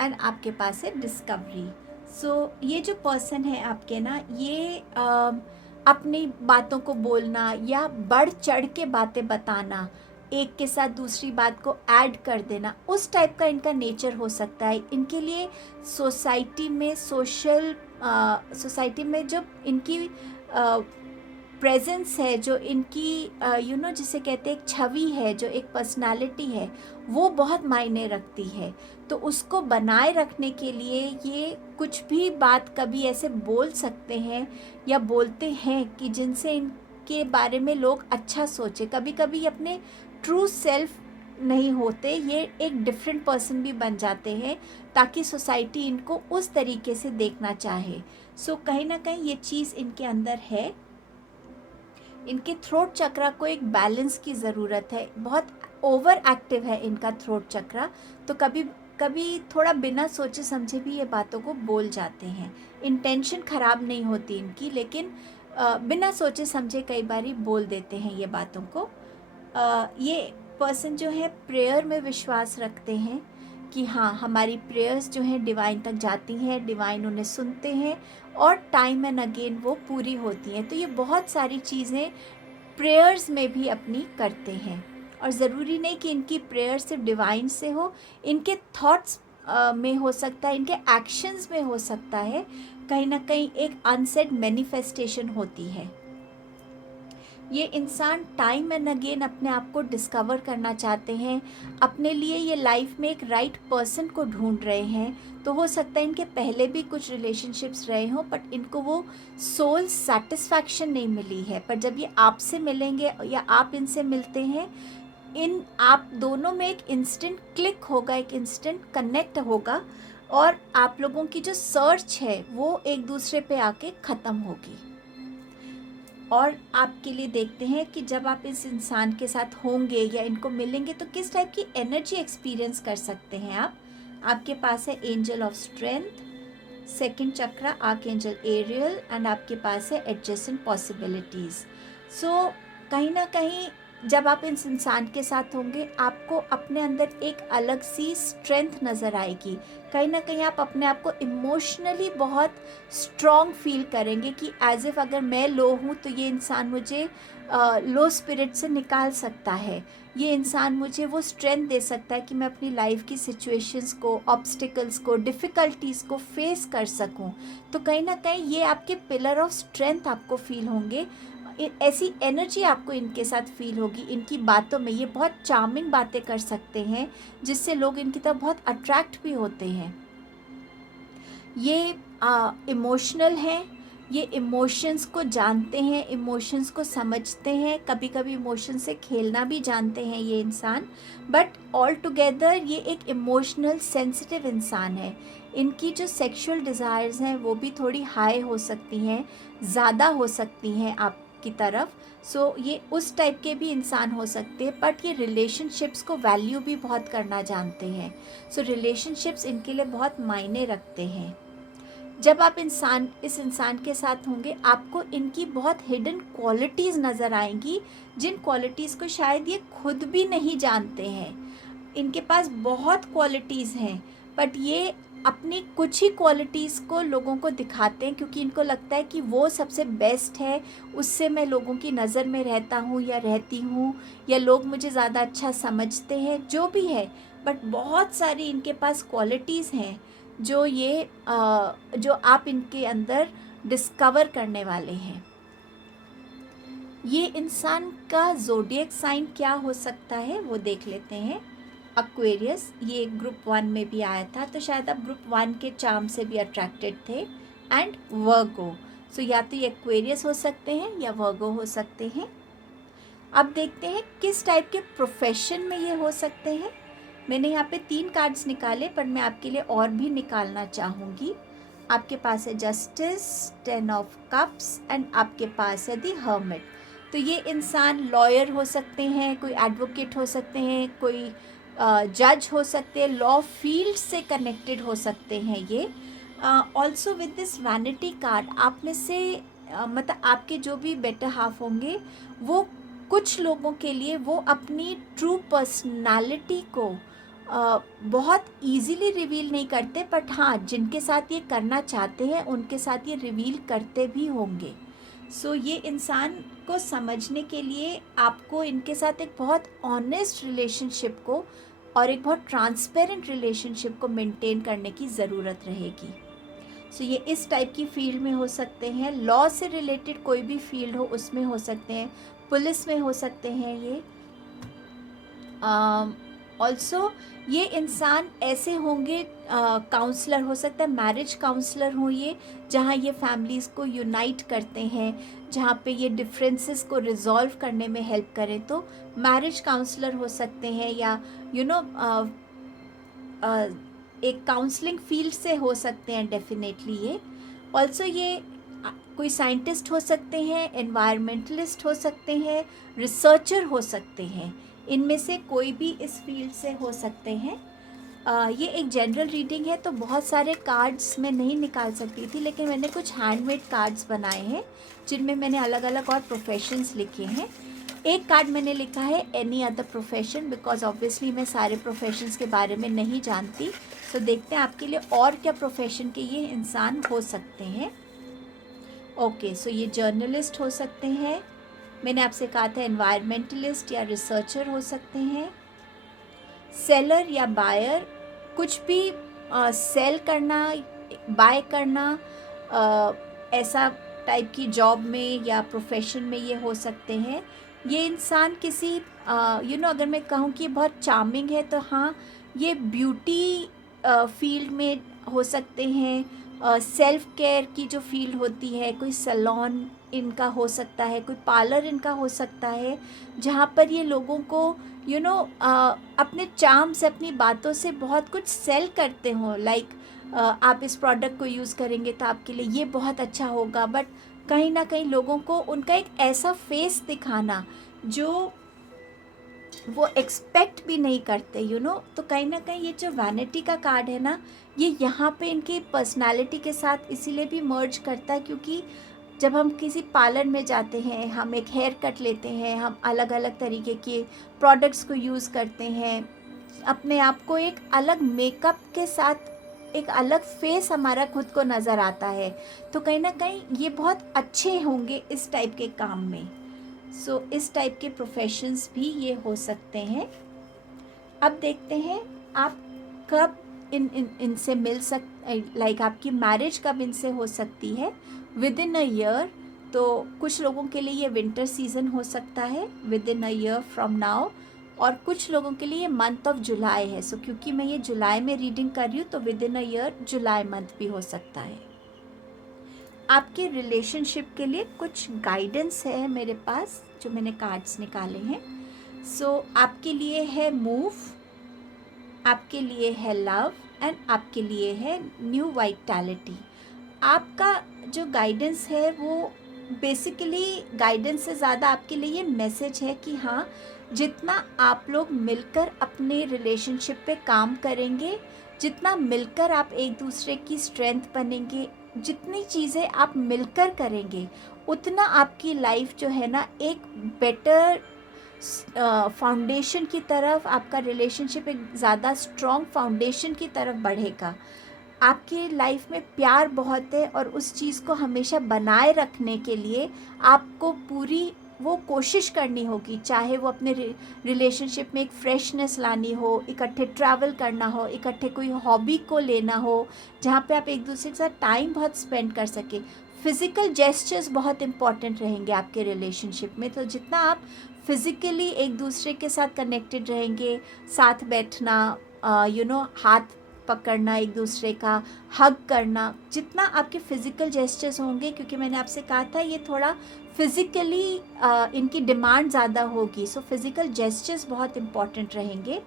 एंड आपके पास है डिस्कवरी। ये जो पर्सन है आपके ना, ये अपनी बातों को बोलना या बढ़ चढ़ के बातें बताना, एक के साथ दूसरी बात को ऐड कर देना, उस टाइप का इनका नेचर हो सकता है। इनके लिए सोसाइटी में सोसाइटी में जो इनकी प्रेजेंस है, जो इनकी जिसे कहते हैं एक छवि है, जो एक पर्सनालिटी है, वो बहुत मायने रखती है। तो उसको बनाए रखने के लिए ये कुछ भी बात कभी ऐसे बोल सकते हैं या बोलते हैं कि जिनसे इनके बारे में लोग अच्छा सोचे। कभी कभी अपने ट्रू सेल्फ नहीं होते, ये एक डिफरेंट पर्सन भी बन जाते हैं ताकि सोसाइटी इनको उस तरीके से देखना चाहे। कहीं ना कहीं ये चीज़ इनके अंदर है। इनके थ्रोट चक्रा को एक बैलेंस की ज़रूरत है। बहुत ओवर एक्टिव है इनका थ्रोट चक्रा, तो कभी कभी थोड़ा बिना सोचे समझे भी ये बातों को बोल जाते हैं। इंटेंशन ख़राब नहीं होती इनकी, लेकिन बिना सोचे समझे कई बार बोल देते हैं ये बातों को। ये पर्सन जो है प्रेयर में विश्वास रखते हैं कि हाँ, हमारी प्रेयर्स जो हैं डिवाइन तक जाती हैं, डिवाइन उन्हें सुनते हैं और टाइम एंड अगेन वो पूरी होती हैं। तो ये बहुत सारी चीज़ें प्रेयर्स में भी अपनी करते हैं, और ज़रूरी नहीं कि इनकी प्रेयर सिर्फ डिवाइन से हो, इनके थॉट्स में हो सकता है, इनके एक्शंस में हो सकता है, कहीं ना कहीं एक अनसेड मैनिफेस्टेशन होती है। ये इंसान टाइम एंड अगेन अपने आप को डिस्कवर करना चाहते हैं, अपने लिए ये लाइफ में एक राइट पर्सन को ढूंढ रहे हैं। तो हो सकता है इनके पहले भी कुछ रिलेशनशिप्स रहे हों, बट इनको वो सोल सेटिस्फैक्शन नहीं मिली है। पर जब ये आपसे मिलेंगे या आप इनसे मिलते हैं, इन आप दोनों में एक इंस्टेंट क्लिक होगा, एक इंस्टेंट कनेक्ट होगा, और आप लोगों की जो सर्च है वो एक दूसरे पे आके ख़त्म होगी। और आपके लिए देखते हैं कि जब आप इस इंसान के साथ होंगे या इनको मिलेंगे तो किस टाइप की एनर्जी एक्सपीरियंस कर सकते हैं आप। आपके पास है angel of strength, second chakra archangel Ariel, and आपके पास है एडजेसेंट पॉसिबिलिटीज़। सो कहीं ना कहीं जब आप इस इंसान के साथ होंगे, आपको अपने अंदर एक अलग सी स्ट्रेंथ नज़र आएगी। कहीं ना कहीं आप अपने आप को इमोशनली बहुत स्ट्रॉन्ग फील करेंगे कि एज इफ़ अगर मैं लो हूँ तो ये इंसान मुझे लो स्पिरिट से निकाल सकता है, ये इंसान मुझे वो स्ट्रेंथ दे सकता है कि मैं अपनी लाइफ की सिचुएशंस को, ऑब्स्टिकल्स को, डिफ़िकल्टीज़ को फेस कर सकूं। तो कहीं ना कहीं ये आपके पिलर ऑफ स्ट्रेंथ आपको फील होंगे, ऐसी एनर्जी आपको इनके साथ फील होगी। इनकी बातों में ये बहुत चार्मिंग बातें कर सकते हैं जिससे लोग इनकी तरफ बहुत अट्रैक्ट भी होते हैं। ये इमोशनल हैं, ये इमोशंस को जानते हैं, इमोशंस को समझते हैं, कभी कभी इमोशन से खेलना भी जानते हैं ये इंसान, बट ऑल टुगेदर ये एक इमोशनल सेंसिटिव इंसान है। इनकी जो सेक्सुअल डिज़ायर्स हैं वो भी थोड़ी हाई हो सकती हैं, ज़्यादा हो सकती हैं आपकी तरफ। सो ये उस टाइप के भी इंसान हो सकते हैं, बट ये रिलेशनशिप्स को वैल्यू भी बहुत करना जानते हैं। सो रिलेशनशिप्स इनके लिए बहुत मायने रखते हैं। जब आप इस इंसान के साथ होंगे, आपको इनकी बहुत हिडन क्वालिटीज़ नज़र आएंगी, जिन क्वालिटीज़ को शायद ये खुद भी नहीं जानते हैं। इनके पास बहुत क्वालिटीज़ हैं, बट ये अपनी कुछ ही क्वालिटीज़ को लोगों को दिखाते हैं क्योंकि इनको लगता है कि वो सबसे बेस्ट है, उससे मैं लोगों की नज़र में रहता हूँ या रहती हूँ, या लोग मुझे ज़्यादा अच्छा समझते हैं, जो भी है। बट बहुत सारी इनके पास क्वालिटीज़ हैं जो जो आप इनके अंदर डिस्कवर करने वाले हैं। ये इंसान का ज़ोडिएक साइन क्या हो सकता है वो देख लेते हैं। एक्वेरियस, ये ग्रुप 1 में भी आया था, तो शायद आप ग्रुप 1 के चार्म से भी अट्रैक्टेड थे। एंड वर्गो, सो या तो ये एक्वेरियस हो सकते हैं या वर्गो हो सकते हैं। अब देखते हैं किस टाइप के प्रोफेशन में ये हो सकते हैं। मैंने यहाँ पे 3 कार्ड्स निकाले, पर मैं आपके लिए और भी निकालना चाहूँगी। आपके पास है जस्टिस, 10 ऑफ कप्स, एंड आपके पास है दी हर्मिट। तो ये इंसान लॉयर हो सकते हैं, कोई एडवोकेट हो सकते हैं, कोई जज हो सकते हैं, लॉ फील्ड से कनेक्टेड हो सकते हैं ये। Also with this vanity card, आप में से मतलब आपके जो भी बेटर हाफ होंगे, वो कुछ लोगों के लिए वो अपनी ट्रू पर्सनालिटी को बहुत इजीली रिवील नहीं करते, बट हाँ, जिनके साथ ये करना चाहते हैं उनके साथ ये रिवील करते भी होंगे। सो ये इंसान को समझने के लिए आपको इनके साथ एक बहुत ऑनेस्ट रिलेशनशिप को और एक बहुत ट्रांसपेरेंट रिलेशनशिप को मेंटेन करने की ज़रूरत रहेगी। सो ये इस टाइप की फील्ड में हो सकते हैं, लॉ से रिलेटेड कोई भी फील्ड हो उसमें हो सकते हैं, पुलिस में हो सकते हैं ये। ऑल्सो ये इंसान ऐसे होंगे, काउंसलर हो सकता है, मैरिज काउंसलर हो ये, जहाँ ये फैमिलीज़ को यूनाइट करते हैं, जहाँ पे ये डिफरेंसेस को रिजॉल्व करने में हेल्प करें, तो मैरिज काउंसलर हो सकते हैं, या एक काउंसलिंग फील्ड से हो सकते हैं डेफिनेटली ये। ऑल्सो ये कोई साइंटिस्ट हो सकते हैं, एनवायरमेंटलिस्ट हो सकते हैं, रिसर्चर हो सकते हैं, इनमें से कोई भी इस फील्ड से हो सकते हैं। ये एक जनरल रीडिंग है, तो बहुत सारे कार्ड्स मैं नहीं निकाल सकती थी, लेकिन मैंने कुछ हैंडमेड कार्ड्स बनाए हैं जिनमें मैंने अलग अलग और प्रोफेशंस लिखे हैं। एक कार्ड मैंने लिखा है any other profession, because obviously मैं सारे प्रोफेशंस के बारे में नहीं जानती। सो देखते हैं आपके लिए और क्या प्रोफेशन के ये इंसान हो सकते हैं। ओके, सो ये जर्नलिस्ट हो सकते हैं, मैंने आपसे कहा था एनवायरमेंटलिस्ट या रिसर्चर हो सकते हैं, सेलर या बायर, कुछ भी सेल करना, बाय करना, ऐसा टाइप की जॉब में या प्रोफेशन में ये हो सकते हैं। ये इंसान किसी अगर मैं कहूँ कि बहुत चार्मिंग है तो हाँ, ये ब्यूटी फील्ड में हो सकते हैं। सेल्फ केयर की जो फील्ड होती है, कोई सैलून इनका हो सकता है, कोई पार्लर इनका हो सकता है, जहाँ पर ये लोगों को अपने चार्म से, अपनी बातों से बहुत कुछ सेल करते हो। लाइक आप इस प्रोडक्ट को यूज़ करेंगे तो आपके लिए ये बहुत अच्छा होगा, बट कहीं ना कहीं लोगों को उनका एक ऐसा फेस दिखाना जो वो एक्सपेक्ट भी नहीं करते, तो कहीं ना कहीं ये जो वैनिटी का कार्ड है ना, ये यहाँ पे इनकी पर्सनालिटी के साथ इसीलिए भी मर्ज करता है, क्योंकि जब हम किसी पार्लर में जाते हैं, हम एक हेयर कट लेते हैं, हम अलग अलग तरीके के प्रोडक्ट्स को यूज़ करते हैं, अपने आप को एक अलग मेकअप के साथ एक अलग फेस हमारा खुद को नज़र आता है, तो कहीं ना कहीं ये बहुत अच्छे होंगे इस टाइप के काम में। सो इस टाइप के प्रोफेशंस भी ये हो सकते हैं। अब देखते हैं आप कब इनसे मिल लाइक आपकी मैरिज कब इनसे हो सकती है विद इन अ ईयर। तो कुछ लोगों के लिए ये विंटर सीजन हो सकता है with in a year from now, और कुछ लोगों के लिए ये मंथ ऑफ जुलाई है। सो क्योंकि मैं ये जुलाई में रीडिंग कर रही हूँ तो with in a year July month भी हो सकता है। आपके रिलेशनशिप के लिए कुछ गाइडेंस है मेरे पास जो मैंने कार्ड्स निकाले हैं। सो आपके लिए है मूव, आपके लिए है लव एंड आपके लिए है न्यू वाइटैलिटी। आपका जो गाइडेंस है वो बेसिकली गाइडेंस से ज़्यादा आपके लिए ये मैसेज है कि हाँ, जितना आप लोग मिलकर अपने रिलेशनशिप पे काम करेंगे, जितना मिलकर आप एक दूसरे की स्ट्रेंथ बनेंगे, जितनी चीज़ें आप मिलकर करेंगे, उतना आपकी लाइफ जो है ना एक बेटर फाउंडेशन की तरफ, आपका रिलेशनशिप एक ज़्यादा स्ट्रॉन्ग फाउंडेशन की तरफ बढ़ेगा। आपकी लाइफ में प्यार बहुत है और उस चीज़ को हमेशा बनाए रखने के लिए आपको पूरी वो कोशिश करनी होगी, चाहे वो अपने रिलेशनशिप में एक फ्रेशनेस लानी हो, इकट्ठे ट्रैवल करना हो, इकट्ठे कोई हॉबी को लेना हो जहाँ पे आप एक दूसरे के साथ टाइम बहुत स्पेंड कर सके। फिज़िकल जेस्चर्स बहुत इंपॉर्टेंट रहेंगे आपके रिलेशनशिप में, तो जितना आप फिज़िकली एक दूसरे के साथ कनेक्टेड रहेंगे, साथ बैठना, हाथ पकड़ना, एक दूसरे का हग करना, जितना आपके फिज़िकल जेस्चर्स होंगे, क्योंकि मैंने आपसे कहा था ये थोड़ा फिज़िकली इनकी डिमांड ज़्यादा होगी। सो फिज़िकल जेस्चर्स बहुत इम्पॉर्टेंट रहेंगे।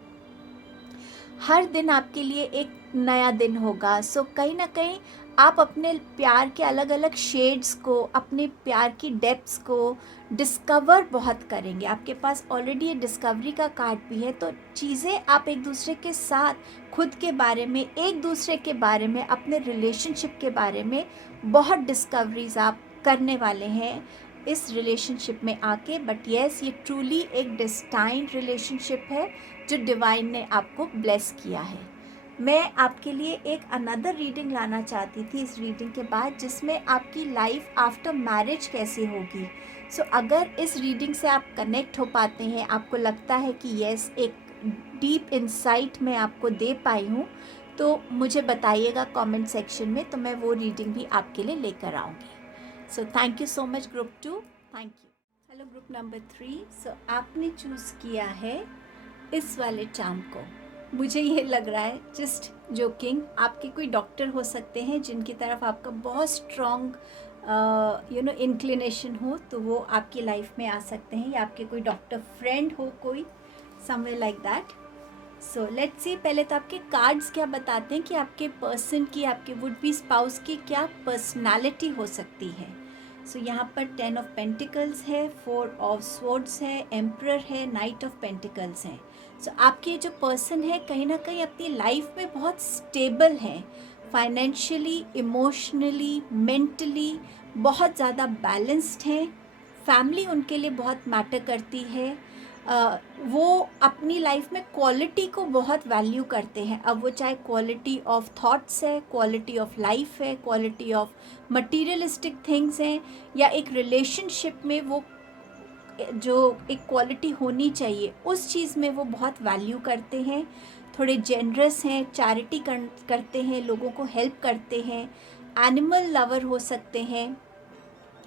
हर दिन आपके लिए एक नया दिन होगा। सो कहीं ना कहीं आप अपने प्यार के अलग अलग शेड्स को, अपने प्यार की डेप्थ्स को डिस्कवर बहुत करेंगे। आपके पास ऑलरेडी ये डिस्कवरी का कार्ड भी है, तो चीज़ें आप एक दूसरे के साथ, खुद के बारे में, एक दूसरे के बारे में, अपने रिलेशनशिप के बारे में बहुत डिस्कवरीज आप करने वाले हैं इस रिलेशनशिप में आके। बट येस, ये ट्रूली एक डेस्टाइन्ड रिलेशनशिप है जो डिवाइन ने आपको ब्लेस किया है। मैं आपके लिए एक अनदर रीडिंग लाना चाहती थी इस रीडिंग के बाद, जिसमें आपकी लाइफ आफ्टर मैरिज कैसी होगी। सो अगर इस रीडिंग से आप कनेक्ट हो पाते हैं, आपको लगता है कि येस, एक डीप इंसाइट मैं आपको दे पाई हूँ, तो मुझे बताइएगा कमेंट सेक्शन में, तो मैं वो रीडिंग भी आपके लिए लेकर आऊँगी। So thank you so much group 2, thank you. Hello group number 3। सो आपने चूज़ किया है इस वाले चार्म को। मुझे ये लग रहा है, जस्ट जोकिंग, आपके कोई डॉक्टर हो सकते हैं जिनकी तरफ आपका बहुत स्ट्रॉन्ग इंक्लिनेशन हो, तो वो आपकी लाइफ में आ सकते हैं, या आपके कोई डॉक्टर फ्रेंड हो, कोई somewhere like that. So let's see, पहले तो आपके कार्ड्स क्या बताते हैं कि आपके पर्सन की, आपके वुड बी स्पाउस की क्या पर्सनालिटी हो सकती है। सो यहाँ पर 10 ऑफ पेंटिकल्स है, 4 ऑफ स्वॉर्ड्स है, एम्परर है, नाइट ऑफ पेंटिकल्स है। सो आपके जो पर्सन है कहीं ना कहीं अपनी लाइफ में बहुत स्टेबल है, फाइनेंशियली, इमोशनली, मेंटली बहुत ज़्यादा बैलेंस्ड हैं, फैमिली उनके लिए बहुत मैटर करती है। वो अपनी लाइफ में क्वालिटी को बहुत वैल्यू करते हैं। अब वो चाहे क्वालिटी ऑफ थॉट्स है, क्वालिटी ऑफ लाइफ है, क्वालिटी ऑफ मटीरियलिस्टिक थिंग्स हैं, या एक रिलेशनशिप में वो जो एक क्वालिटी होनी चाहिए उस चीज़ में वो बहुत वैल्यू करते हैं। थोड़े जेनरस हैं, चैरिटी करते हैं, लोगों को हेल्प करते हैं, एनिमल लवर हो सकते हैं,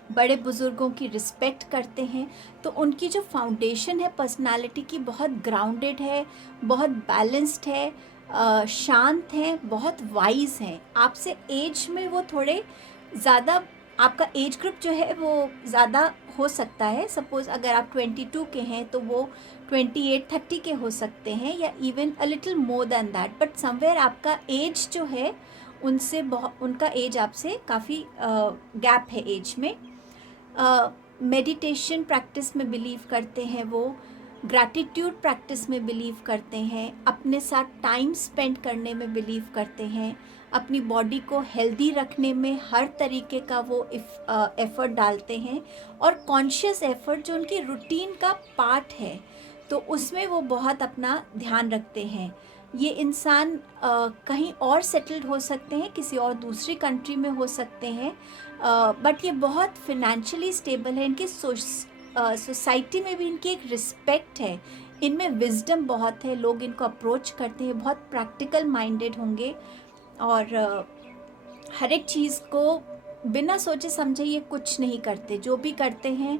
बड़े बुज़ुर्गों की रिस्पेक्ट करते हैं। तो उनकी जो फाउंडेशन है पर्सनालिटी की, बहुत ग्राउंडेड है, बहुत बैलेंस्ड है, शांत हैं, बहुत वाइज हैं। आपसे एज में वो थोड़े ज़्यादा, आपका एज ग्रुप जो है वो ज़्यादा हो सकता है। सपोज़ अगर आप 22 के हैं तो वो 28-30 के हो सकते हैं, या even a little more than that, but somewhere आपका एज जो है उनसे बहुत, उनका एज आपसे काफ़ी गैप है एज में। मेडिटेशन प्रैक्टिस में बिलीव करते हैं वो, ग्रैटिट्यूड प्रैक्टिस में बिलीव करते हैं, अपने साथ टाइम स्पेंड करने में बिलीव करते हैं, अपनी बॉडी को हेल्दी रखने में हर तरीके का वो एफ़र्ट डालते हैं, और कॉन्शियस एफ़र्ट जो उनकी रूटीन का पार्ट है तो उसमें वो बहुत अपना ध्यान रखते हैं। ये इंसान कहीं और सेटल्ड हो सकते हैं, किसी और दूसरी कंट्री में हो सकते हैं, बट ये बहुत फिनेंशियली स्टेबल है। इनकी सोसाइटी में भी इनकी एक रिस्पेक्ट है, इनमें विजडम बहुत है, लोग इनको अप्रोच करते हैं, बहुत प्रैक्टिकल माइंडेड होंगे, और हर एक चीज़ को बिना सोचे समझे ये कुछ नहीं करते। जो भी करते हैं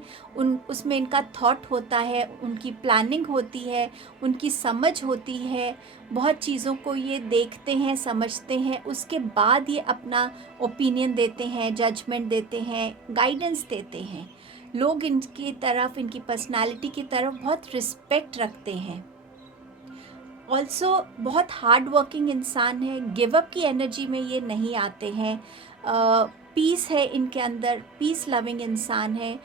उसमें इनका थॉट होता है, उनकी प्लानिंग होती है, उनकी समझ होती है, बहुत चीज़ों को ये देखते हैं, समझते हैं, उसके बाद ये अपना ओपिनियन देते हैं, जजमेंट देते हैं, गाइडेंस देते हैं। लोग इनकी तरफ, इनकी पर्सनालिटी की तरफ बहुत रिस्पेक्ट रखते हैं। ऑल्सो बहुत हार्ड वर्किंग इंसान है, गिव अप की एनर्जी में ये नहीं आते हैं। पीस है इनके अंदर, पीस लविंग इंसान है।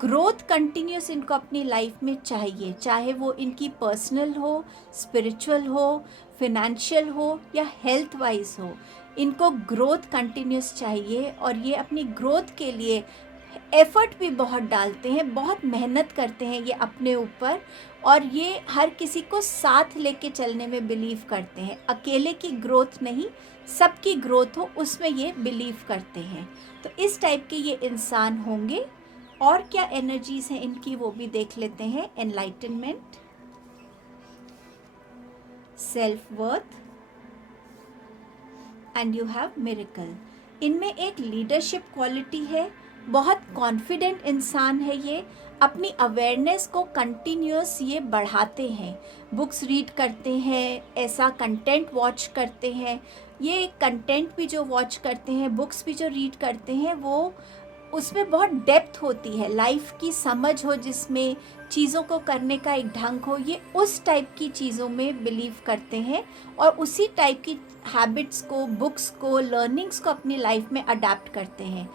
ग्रोथ कंटिन्यूस इनको अपनी लाइफ में चाहिए, चाहे वो इनकी पर्सनल हो, स्पिरिचुअल हो, फिनेंशियल हो, या हेल्थ वाइज हो। इनको ग्रोथ कंटिन्यूस चाहिए, और ये अपनी ग्रोथ के लिए एफ़र्ट भी बहुत डालते हैं, बहुत मेहनत करते हैं ये अपने ऊपर, और ये हर किसी को साथ लेके चलने में बिलीव करते हैं। अकेले की ग्रोथ नहीं, सबकी ग्रोथ हो उसमें ये बिलीव करते हैं। तो इस टाइप के ये इंसान होंगे। और क्या एनर्जीज हैं इनकी वो भी देख लेते हैं। Enlightenment, self worth, and you have miracle. इनमें एक लीडरशिप क्वालिटी है, बहुत कॉन्फिडेंट इंसान है ये, अपनी अवेयरनेस को कंटिन्यूस ये बढ़ाते हैं, बुक्स रीड करते हैं, ऐसा कंटेंट वॉच करते हैं। ये कंटेंट भी जो वॉच करते हैं, बुक्स भी जो रीड करते हैं, वो उसमें बहुत डेप्थ होती है, लाइफ की समझ हो, जिसमें चीज़ों को करने का एक ढंग हो, ये उस टाइप की चीज़ों में बिलीव करते हैं, और उसी टाइप की हैबिट्स को, बुक्स को, लर्निंग्स को अपनी लाइफ में अडेप्ट करते हैं।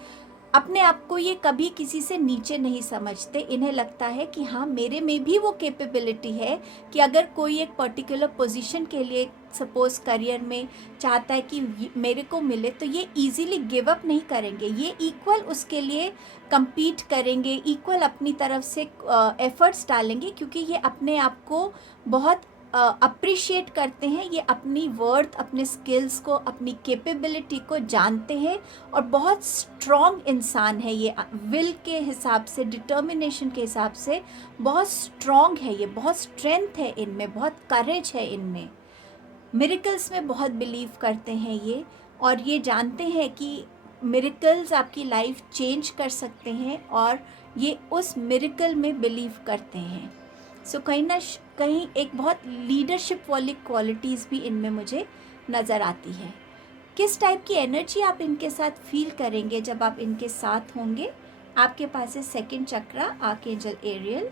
अपने आप को ये कभी किसी से नीचे नहीं समझते। इन्हें लगता है कि हाँ, मेरे में भी वो कैपेबिलिटी है कि अगर कोई एक पर्टिकुलर पोजीशन के लिए सपोज़ करियर में चाहता है कि मेरे को मिले, तो ये इजीली गिव अप नहीं करेंगे, ये इक्वल उसके लिए compete करेंगे, इक्वल अपनी तरफ से एफर्ट्स डालेंगे, क्योंकि ये अपने आप को बहुत अप्रिशिएट करते हैं। ये अपनी वर्थ, अपने स्किल्स को, अपनी कैपेबिलिटी को जानते हैं, और बहुत स्ट्रॉन्ग इंसान है ये, विल के हिसाब से, डिटर्मिनेशन के हिसाब से बहुत स्ट्रॉन्ग है ये, बहुत स्ट्रेंथ है इनमें, बहुत करेज है इनमें। मिरेकल्स में बहुत बिलीव करते हैं ये, और ये जानते हैं कि मिरेकल्स आपकी लाइफ चेंज कर सकते हैं, और ये उस मिरेकल में बिलीव करते हैं। सो कहीं ना कहीं एक बहुत लीडरशिप वाली क्वालिटीज़ भी इनमें मुझे नज़र आती है। किस टाइप की एनर्जी आप इनके साथ फील करेंगे जब आप इनके साथ होंगे? आपके पास है second chakra, archangel Ariel,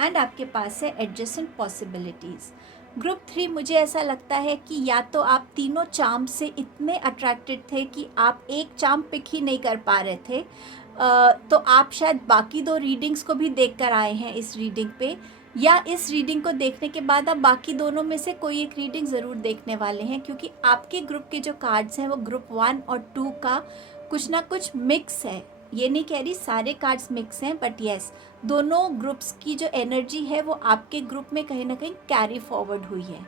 and आपके पास है एडजेसेंट पॉसिबिलिटीज़। ग्रुप 3, मुझे ऐसा लगता है कि या तो आप तीनों चार्म से इतने अट्रैक्टेड थे कि आप एक चार्म पिक ही नहीं कर पा रहे थे, तो आप शायद बाकी 2 रीडिंग्स को भी देख कर आए हैं इस रीडिंग पे, या इस रीडिंग को देखने के बाद आप बाकी दोनों में से कोई एक रीडिंग ज़रूर देखने वाले हैं, क्योंकि आपके ग्रुप के जो कार्ड्स हैं वो ग्रुप 1 और 2 का कुछ ना कुछ मिक्स है। ये नहीं कह रही सारे कार्ड्स मिक्स हैं, बट येस दोनों ग्रुप्स की जो एनर्जी है वो आपके ग्रुप में कहीं ना कहीं कैरी फॉरवर्ड हुई है।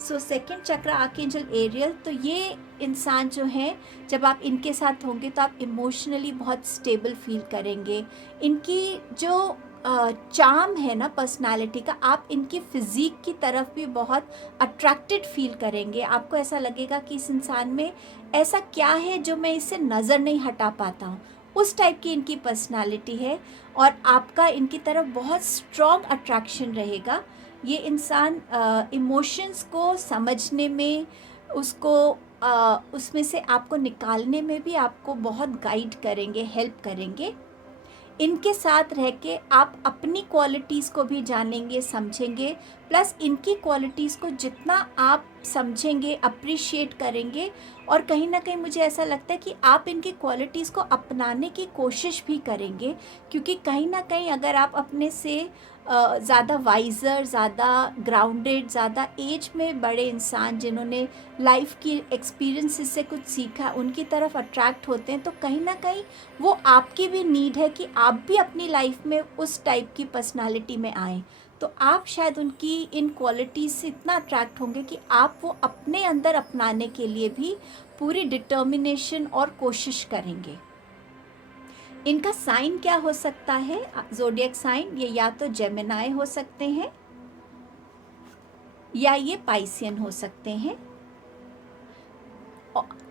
सो सेकंड चक्र आर्कएंजल एरियल, तो ये इंसान जो हैं जब आप इनके साथ होंगे तो आप इमोशनली बहुत स्टेबल फील करेंगे। इनकी जो चार्म है ना पर्सनालिटी का, आप इनकी फिज़िक की तरफ भी बहुत अट्रैक्टेड फील करेंगे। आपको ऐसा लगेगा कि इस इंसान में ऐसा क्या है जो मैं इससे नज़र नहीं हटा पाता हूँ, उस टाइप की इनकी पर्सनालिटी है और आपका इनकी तरफ बहुत स्ट्रॉन्ग अट्रैक्शन रहेगा। ये इंसान इमोशंस को समझने में, उसको उसमें से आपको निकालने में भी आपको बहुत गाइड करेंगे, हेल्प करेंगे। इनके साथ रह के आप अपनी क्वालिटीज़ को भी जानेंगे, समझेंगे, प्लस इनकी क्वालिटीज़ को जितना आप समझेंगे, अप्रिशिएट करेंगे, और कहीं ना कहीं मुझे ऐसा लगता है कि आप इनकी क्वालिटीज़ को अपनाने की कोशिश भी करेंगे, क्योंकि कहीं ना कहीं अगर आप अपने से ज़्यादा वाइज़र, ज़्यादा ग्राउंडेड, ज़्यादा एज में बड़े इंसान जिन्होंने लाइफ की एक्सपीरियंसेस से कुछ सीखा, उनकी तरफ अट्रैक्ट होते हैं, तो कहीं ना कहीं वो आपकी भी नीड है कि आप भी अपनी लाइफ में उस टाइप की पर्सनालिटी में आएँ। तो आप शायद उनकी इन क्वालिटीज़ से इतना अट्रैक्ट होंगे कि आप वो अपने अंदर अपनाने के लिए भी पूरी डिटर्मिनेशन और कोशिश करेंगे। इनका साइन क्या हो सकता है, ज़ोडिएक साइन? ये या तो जेमिनाई हो सकते हैं या ये पाइसियन हो सकते हैं।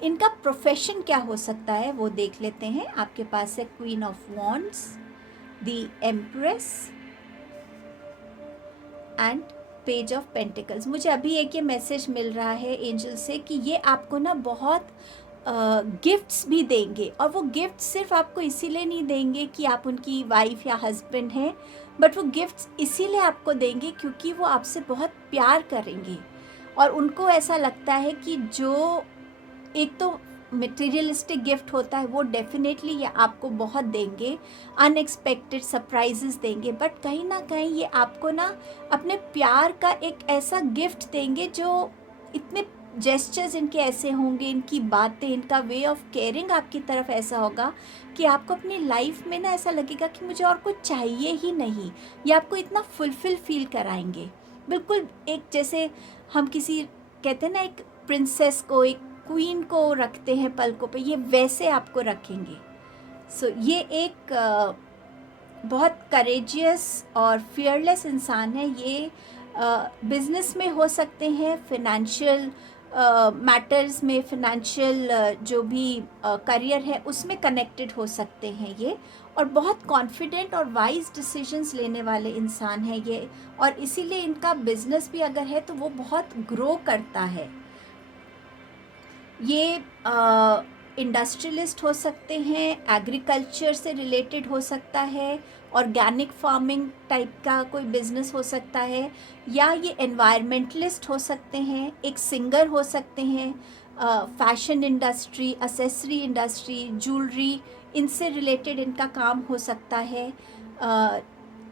इनका प्रोफेशन क्या हो सकता है वो देख लेते हैं। आपके पास है queen of wands, the empress and page of pentacles. मुझे अभी एक ये मैसेज मिल रहा है एंजल से कि ये आपको ना बहुत गिफ्ट्स भी देंगे, और वो गिफ्ट सिर्फ आपको इसीलिए नहीं देंगे कि आप उनकी वाइफ या हस्बैंड हैं, बट वो गिफ्ट्स इसीलिए आपको देंगे क्योंकि वो आपसे बहुत प्यार करेंगे, और उनको ऐसा लगता है कि जो एक तो मटेरियलिस्टिक गिफ्ट होता है वो डेफिनेटली ये आपको बहुत देंगे, अनएक्सपेक्टेड सरप्राइजेस देंगे, बट कहीं ना कहीं ये आपको ना अपने प्यार का एक ऐसा गिफ्ट देंगे जो इतने जेस्चर्स इनके ऐसे होंगे, इनकी बातें, इनका वे ऑफ केयरिंग आपकी तरफ ऐसा होगा कि आपको अपनी लाइफ में ना ऐसा लगेगा कि मुझे और कुछ चाहिए ही नहीं। ये आपको इतना फुलफिल फील कराएंगे, बिल्कुल एक जैसे हम किसी कहते हैं ना एक प्रिंसेस को, एक क्वीन को रखते हैं पलकों पे, ये वैसे आपको रखेंगे। सो ये एक बहुत करेजियस और फियरलेस इंसान है। ये बिजनेस में हो सकते हैं, फिनेंशियल मैटर्स में, फिनेंशियल जो भी करियर है उसमें कनेक्टेड हो सकते हैं ये, और बहुत कॉन्फिडेंट और वाइज डिसीजंस लेने वाले इंसान हैं ये, और इसीलिए इनका बिजनेस भी अगर है तो वो बहुत ग्रो करता है। ये इंडस्ट्रियलिस्ट हो सकते हैं, एग्रीकल्चर से रिलेटेड हो सकता है, ऑर्गेनिक फार्मिंग टाइप का कोई बिजनेस हो सकता है, या ये एनवायरमेंटलिस्ट हो सकते हैं, एक सिंगर हो सकते हैं, fashion industry, accessory industry, jewellery, इनसे रिलेटेड इनका काम हो सकता है।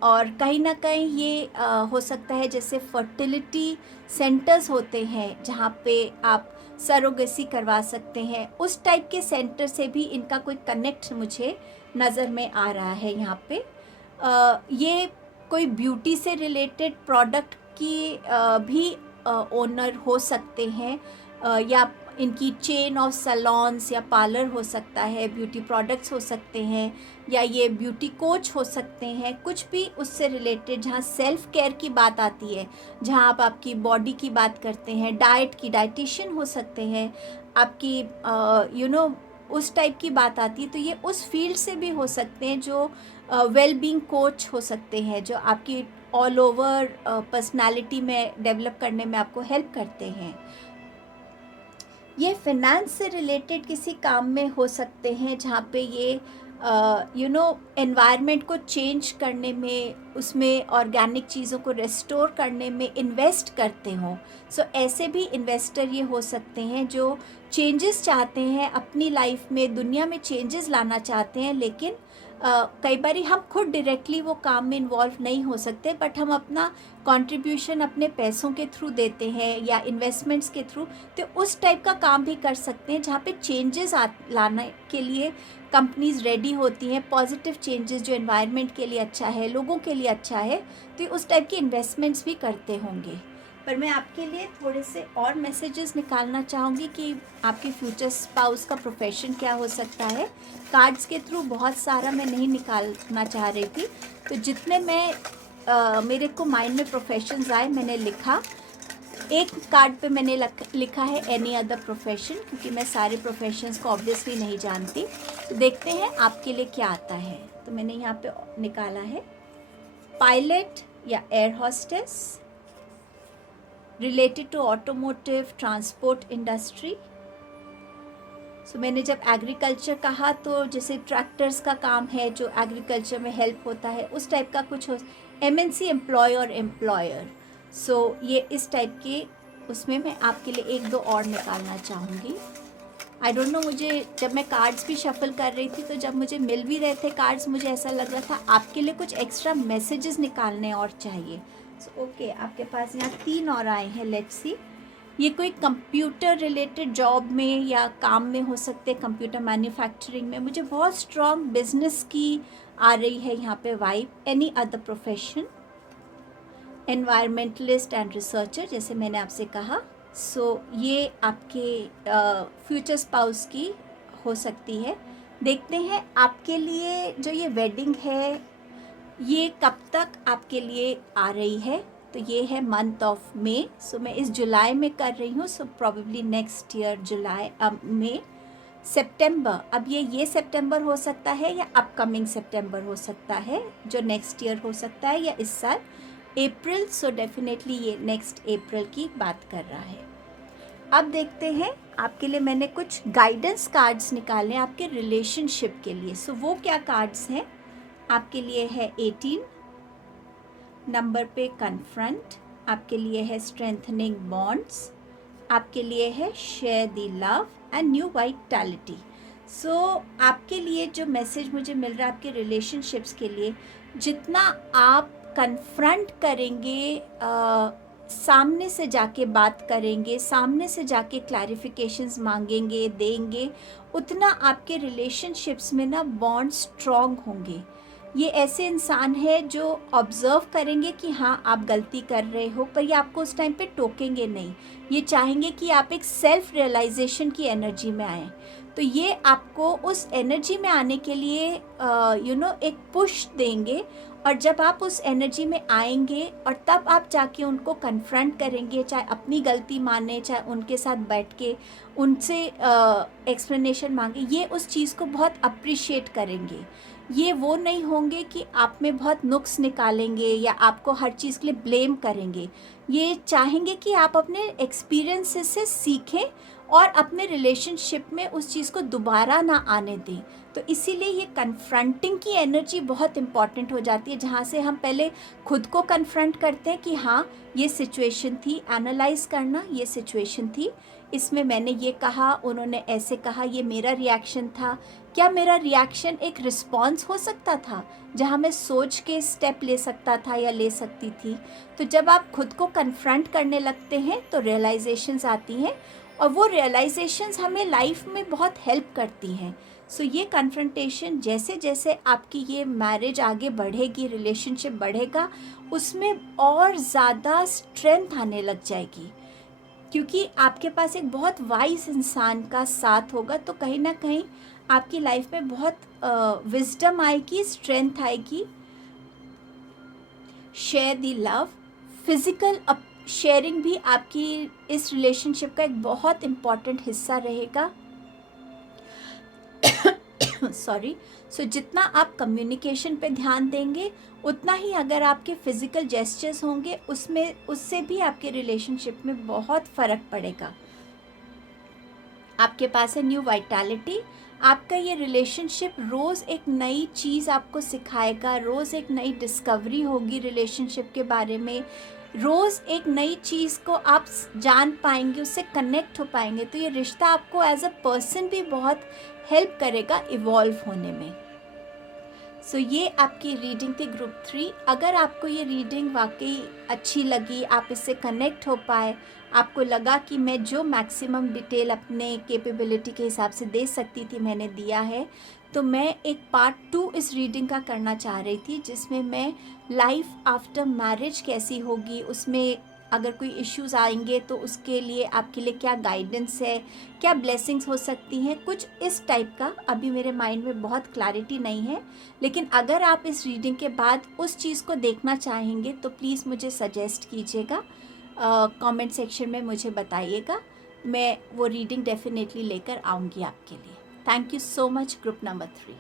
और कहीं ना कहीं ये हो सकता है जैसे फर्टिलिटी सेंटर्स होते हैं जहाँ पे आप सरोगेसी करवा सकते हैं, उस टाइप के सेंटर से भी इनका कोई कनेक्ट मुझे नज़र में आ रहा है यहाँ पे। ये कोई ब्यूटी से रिलेटेड प्रोडक्ट की भी ओनर हो सकते हैं, या इनकी चेन ऑफ सैलॉन्स या पार्लर हो सकता है, ब्यूटी प्रोडक्ट्स हो सकते हैं, या ये ब्यूटी कोच हो सकते हैं, कुछ भी उससे रिलेटेड जहाँ सेल्फ केयर की बात आती है, जहाँ आप आपकी बॉडी की बात करते हैं, डाइट की डाइटिशियन हो सकते हैं, आपकी उस टाइप की बात आती है, तो ये उस फील्ड से भी हो सकते हैं। जो वेल बीइंग कोच हो सकते हैं, जो आपकी ऑल ओवर पर्सनालिटी में डेवलप करने में आपको हेल्प करते हैं। ये फिनेंस से रिलेटेड किसी काम में हो सकते हैं जहाँ पे ये एनवायरनमेंट को चेंज करने में, उसमें ऑर्गेनिक चीज़ों को रेस्टोर करने में इन्वेस्ट करते हों। सो ऐसे भी इन्वेस्टर ये हो सकते हैं जो चेंजेस चाहते हैं अपनी लाइफ में, दुनिया में चेंजेस लाना चाहते हैं, लेकिन कई बार हम खुद डायरेक्टली वो काम में इन्वॉल्व नहीं हो सकते, बट हम अपना कंट्रीब्यूशन अपने पैसों के थ्रू देते हैं या इन्वेस्टमेंट्स के थ्रू, तो उस टाइप का काम भी कर सकते हैं जहाँ पे चेंजेस लाने के लिए कंपनीज रेडी होती हैं, पॉजिटिव चेंजेस जो एनवायरनमेंट के लिए अच्छा है, लोगों के लिए अच्छा है, तो उस टाइप की इन्वेस्टमेंट्स भी करते होंगे। पर मैं आपके लिए थोड़े से और मैसेजेस निकालना चाहूँगी कि आपके फ्यूचर स्पाउस का प्रोफेशन क्या हो सकता है। कार्ड्स के थ्रू बहुत सारा मैं नहीं निकालना चाह रही थी, तो जितने मेरे को माइंड में प्रोफेशंस आए मैंने लिखा। एक कार्ड पे मैंने लिखा है एनी अदर प्रोफेशन, क्योंकि मैं सारे प्रोफेशंस को ऑब्वियसली नहीं जानती। तो देखते हैं आपके लिए क्या आता है। तो मैंने यहाँ पे निकाला है पायलट या air hostess, related to automotive transport industry. So मैंने जब एग्रीकल्चर कहा तो जैसे ट्रैक्टर्स का काम है जो एग्रीकल्चर में हेल्प होता है, उस टाइप का कुछ हो। एमएनसी एम्प्लॉय और एम्प्लॉयर, सो ये इस टाइप के, उसमें मैं आपके लिए एक दो और निकालना चाहूँगी। आई डोंट नो, मुझे जब मैं कार्ड्स भी शफल कर रही थी तो जब मुझे मिल भी रहे थे कार्ड्स, मुझे ऐसा लग रहा था आपके लिए कुछ एक्स्ट्रा मैसेजेस निकालने और चाहिए। सो ओके, आपके पास यहाँ 3 और आए हैं। लेट्स सी, ये कोई कंप्यूटर रिलेटेड जॉब में या काम में हो सकते, कंप्यूटर मैन्युफैक्चरिंग में। मुझे बहुत स्ट्रॉन्ग बिजनेस की आ रही है यहाँ पे vibe. Any other profession, environmentalist and researcher, जैसे मैंने आपसे कहा। सो ये आपके फ्यूचर स्पाउस की हो सकती है। देखते हैं आपके लिए जो ये वेडिंग है ये कब तक आपके लिए आ रही है। तो ये है मंथ ऑफ मे, सो मैं इस जुलाई में कर रही हूँ। सो प्रॉबेबली नेक्स्ट ईयर जुलाई, मई, सितंबर। अब ये सितंबर हो सकता है या अपकमिंग सितंबर हो सकता है, जो नेक्स्ट ईयर हो सकता है, या इस साल अप्रैल। सो डेफिनेटली ये नेक्स्ट अप्रैल की बात कर रहा है। अब देखते हैं आपके लिए मैंने कुछ गाइडेंस कार्ड्स निकाले हैं आपके रिलेशनशिप के लिए। सो वो क्या कार्ड्स हैं आपके लिए है 18 नंबर पे कन्फ्रंट, आपके लिए है स्ट्रेंथनिंग बॉन्ड्स, आपके लिए है share the love and new vitality. So आपके लिए जो मैसेज मुझे मिल रहा है आपके रिलेशनशिप्स के लिए, जितना आप कन्फ्रंट करेंगे, सामने से जाके बात करेंगे, सामने से जाके क्लैरिफिकेशंस मांगेंगे, देंगे, उतना आपके रिलेशनशिप्स में ना बॉन्ड स्ट्रॉन्ग होंगे। ये ऐसे इंसान है जो ऑब्ज़र्व करेंगे कि हाँ आप गलती कर रहे हो, पर ये आपको उस टाइम पे टोकेंगे नहीं। ये चाहेंगे कि आप एक सेल्फ रियलाइजेशन की एनर्जी में आएँ। तो ये आपको उस एनर्जी में आने के लिए एक पुश देंगे। और जब आप उस एनर्जी में आएंगे और तब आप जाके उनको कन्फ्रंट करेंगे, चाहे अपनी गलती माने, चाहे उनके साथ बैठ के उनसे एक्सप्लेनेशन मांगे, ये उस चीज़ को बहुत अप्रिशिएट करेंगे। ये वो नहीं होंगे कि आप में बहुत नुक्स निकालेंगे या आपको हर चीज़ के लिए ब्लेम करेंगे। ये चाहेंगे कि आप अपने एक्सपीरियंसेस से सीखें और अपने रिलेशनशिप में उस चीज़ को दोबारा ना आने दें। तो इसीलिए ये कन्फ्रंटिंग की एनर्जी बहुत इम्पॉर्टेंट हो जाती है, जहाँ से हम पहले खुद को कन्फ्रंट करते हैं कि हाँ ये सिचुएशन थी, एनालाइज करना, ये सिचुएशन थी, इसमें मैंने ये कहा, उन्होंने ऐसे कहा, ये मेरा रिएक्शन था। क्या मेरा रिएक्शन एक रिस्पॉन्स हो सकता था जहाँ मैं सोच के स्टेप ले सकता था या ले सकती थी? तो जब आप खुद को कन्फ्रंट करने लगते हैं तो रियलाइजेशंस आती हैं, और वो रियलाइजेशंस हमें लाइफ में बहुत हेल्प करती हैं। सो ये कन्फ्रंटेशन, जैसे जैसे आपकी ये मैरिज आगे बढ़ेगी, रिलेशनशिप बढ़ेगा, उसमें और ज़्यादा स्ट्रेंथ आने लग जाएगी, क्योंकि आपके पास एक बहुत वाइज इंसान का साथ होगा। तो कहीं ना कहीं आपकी लाइफ में बहुत विजडम आएगी, स्ट्रेंथ आएगी। Share the love, physical sharing भी आपकी इस रिलेशनशिप का एक बहुत इम्पॉर्टेंट हिस्सा रहेगा। सॉरी। सो जितना आप कम्युनिकेशन पे ध्यान देंगे, उतना ही अगर आपके फिजिकल जेस्चर्स होंगे उससे भी आपके रिलेशनशिप में बहुत फ़र्क पड़ेगा। आपके पास है न्यू वाइटैलिटी। आपका ये रिलेशनशिप रोज़ एक नई चीज़ आपको सिखाएगा, रोज़ एक नई डिस्कवरी होगी रिलेशनशिप के बारे में, रोज़ एक नई चीज़ को आप जान पाएंगे, उससे कनेक्ट हो पाएंगे। तो ये रिश्ता आपको एज अ पर्सन भी बहुत हेल्प करेगा इवॉल्व होने में। सो ये आपकी रीडिंग थी ग्रुप 3। अगर आपको ये रीडिंग वाकई अच्छी लगी, आप इससे कनेक्ट हो पाए, आपको लगा कि मैं जो मैक्सिमम डिटेल अपने कैपेबिलिटी के हिसाब से दे सकती थी मैंने दिया है, तो मैं एक पार्ट 2 इस रीडिंग का करना चाह रही थी, जिसमें मैं लाइफ आफ्टर मैरिज कैसी होगी, उसमें अगर कोई इश्यूज़ आएंगे तो उसके लिए आपके लिए क्या गाइडेंस है, क्या ब्लेसिंग्स हो सकती हैं, कुछ इस टाइप का। अभी मेरे माइंड में बहुत क्लैरिटी नहीं है, लेकिन अगर आप इस रीडिंग के बाद उस चीज़ को देखना चाहेंगे तो प्लीज़ मुझे सजेस्ट कीजिएगा, कमेंट सेक्शन में मुझे बताइएगा। मैं वो रीडिंग डेफिनेटली लेकर आऊँगी आपके लिए। Thank you so much group number 3।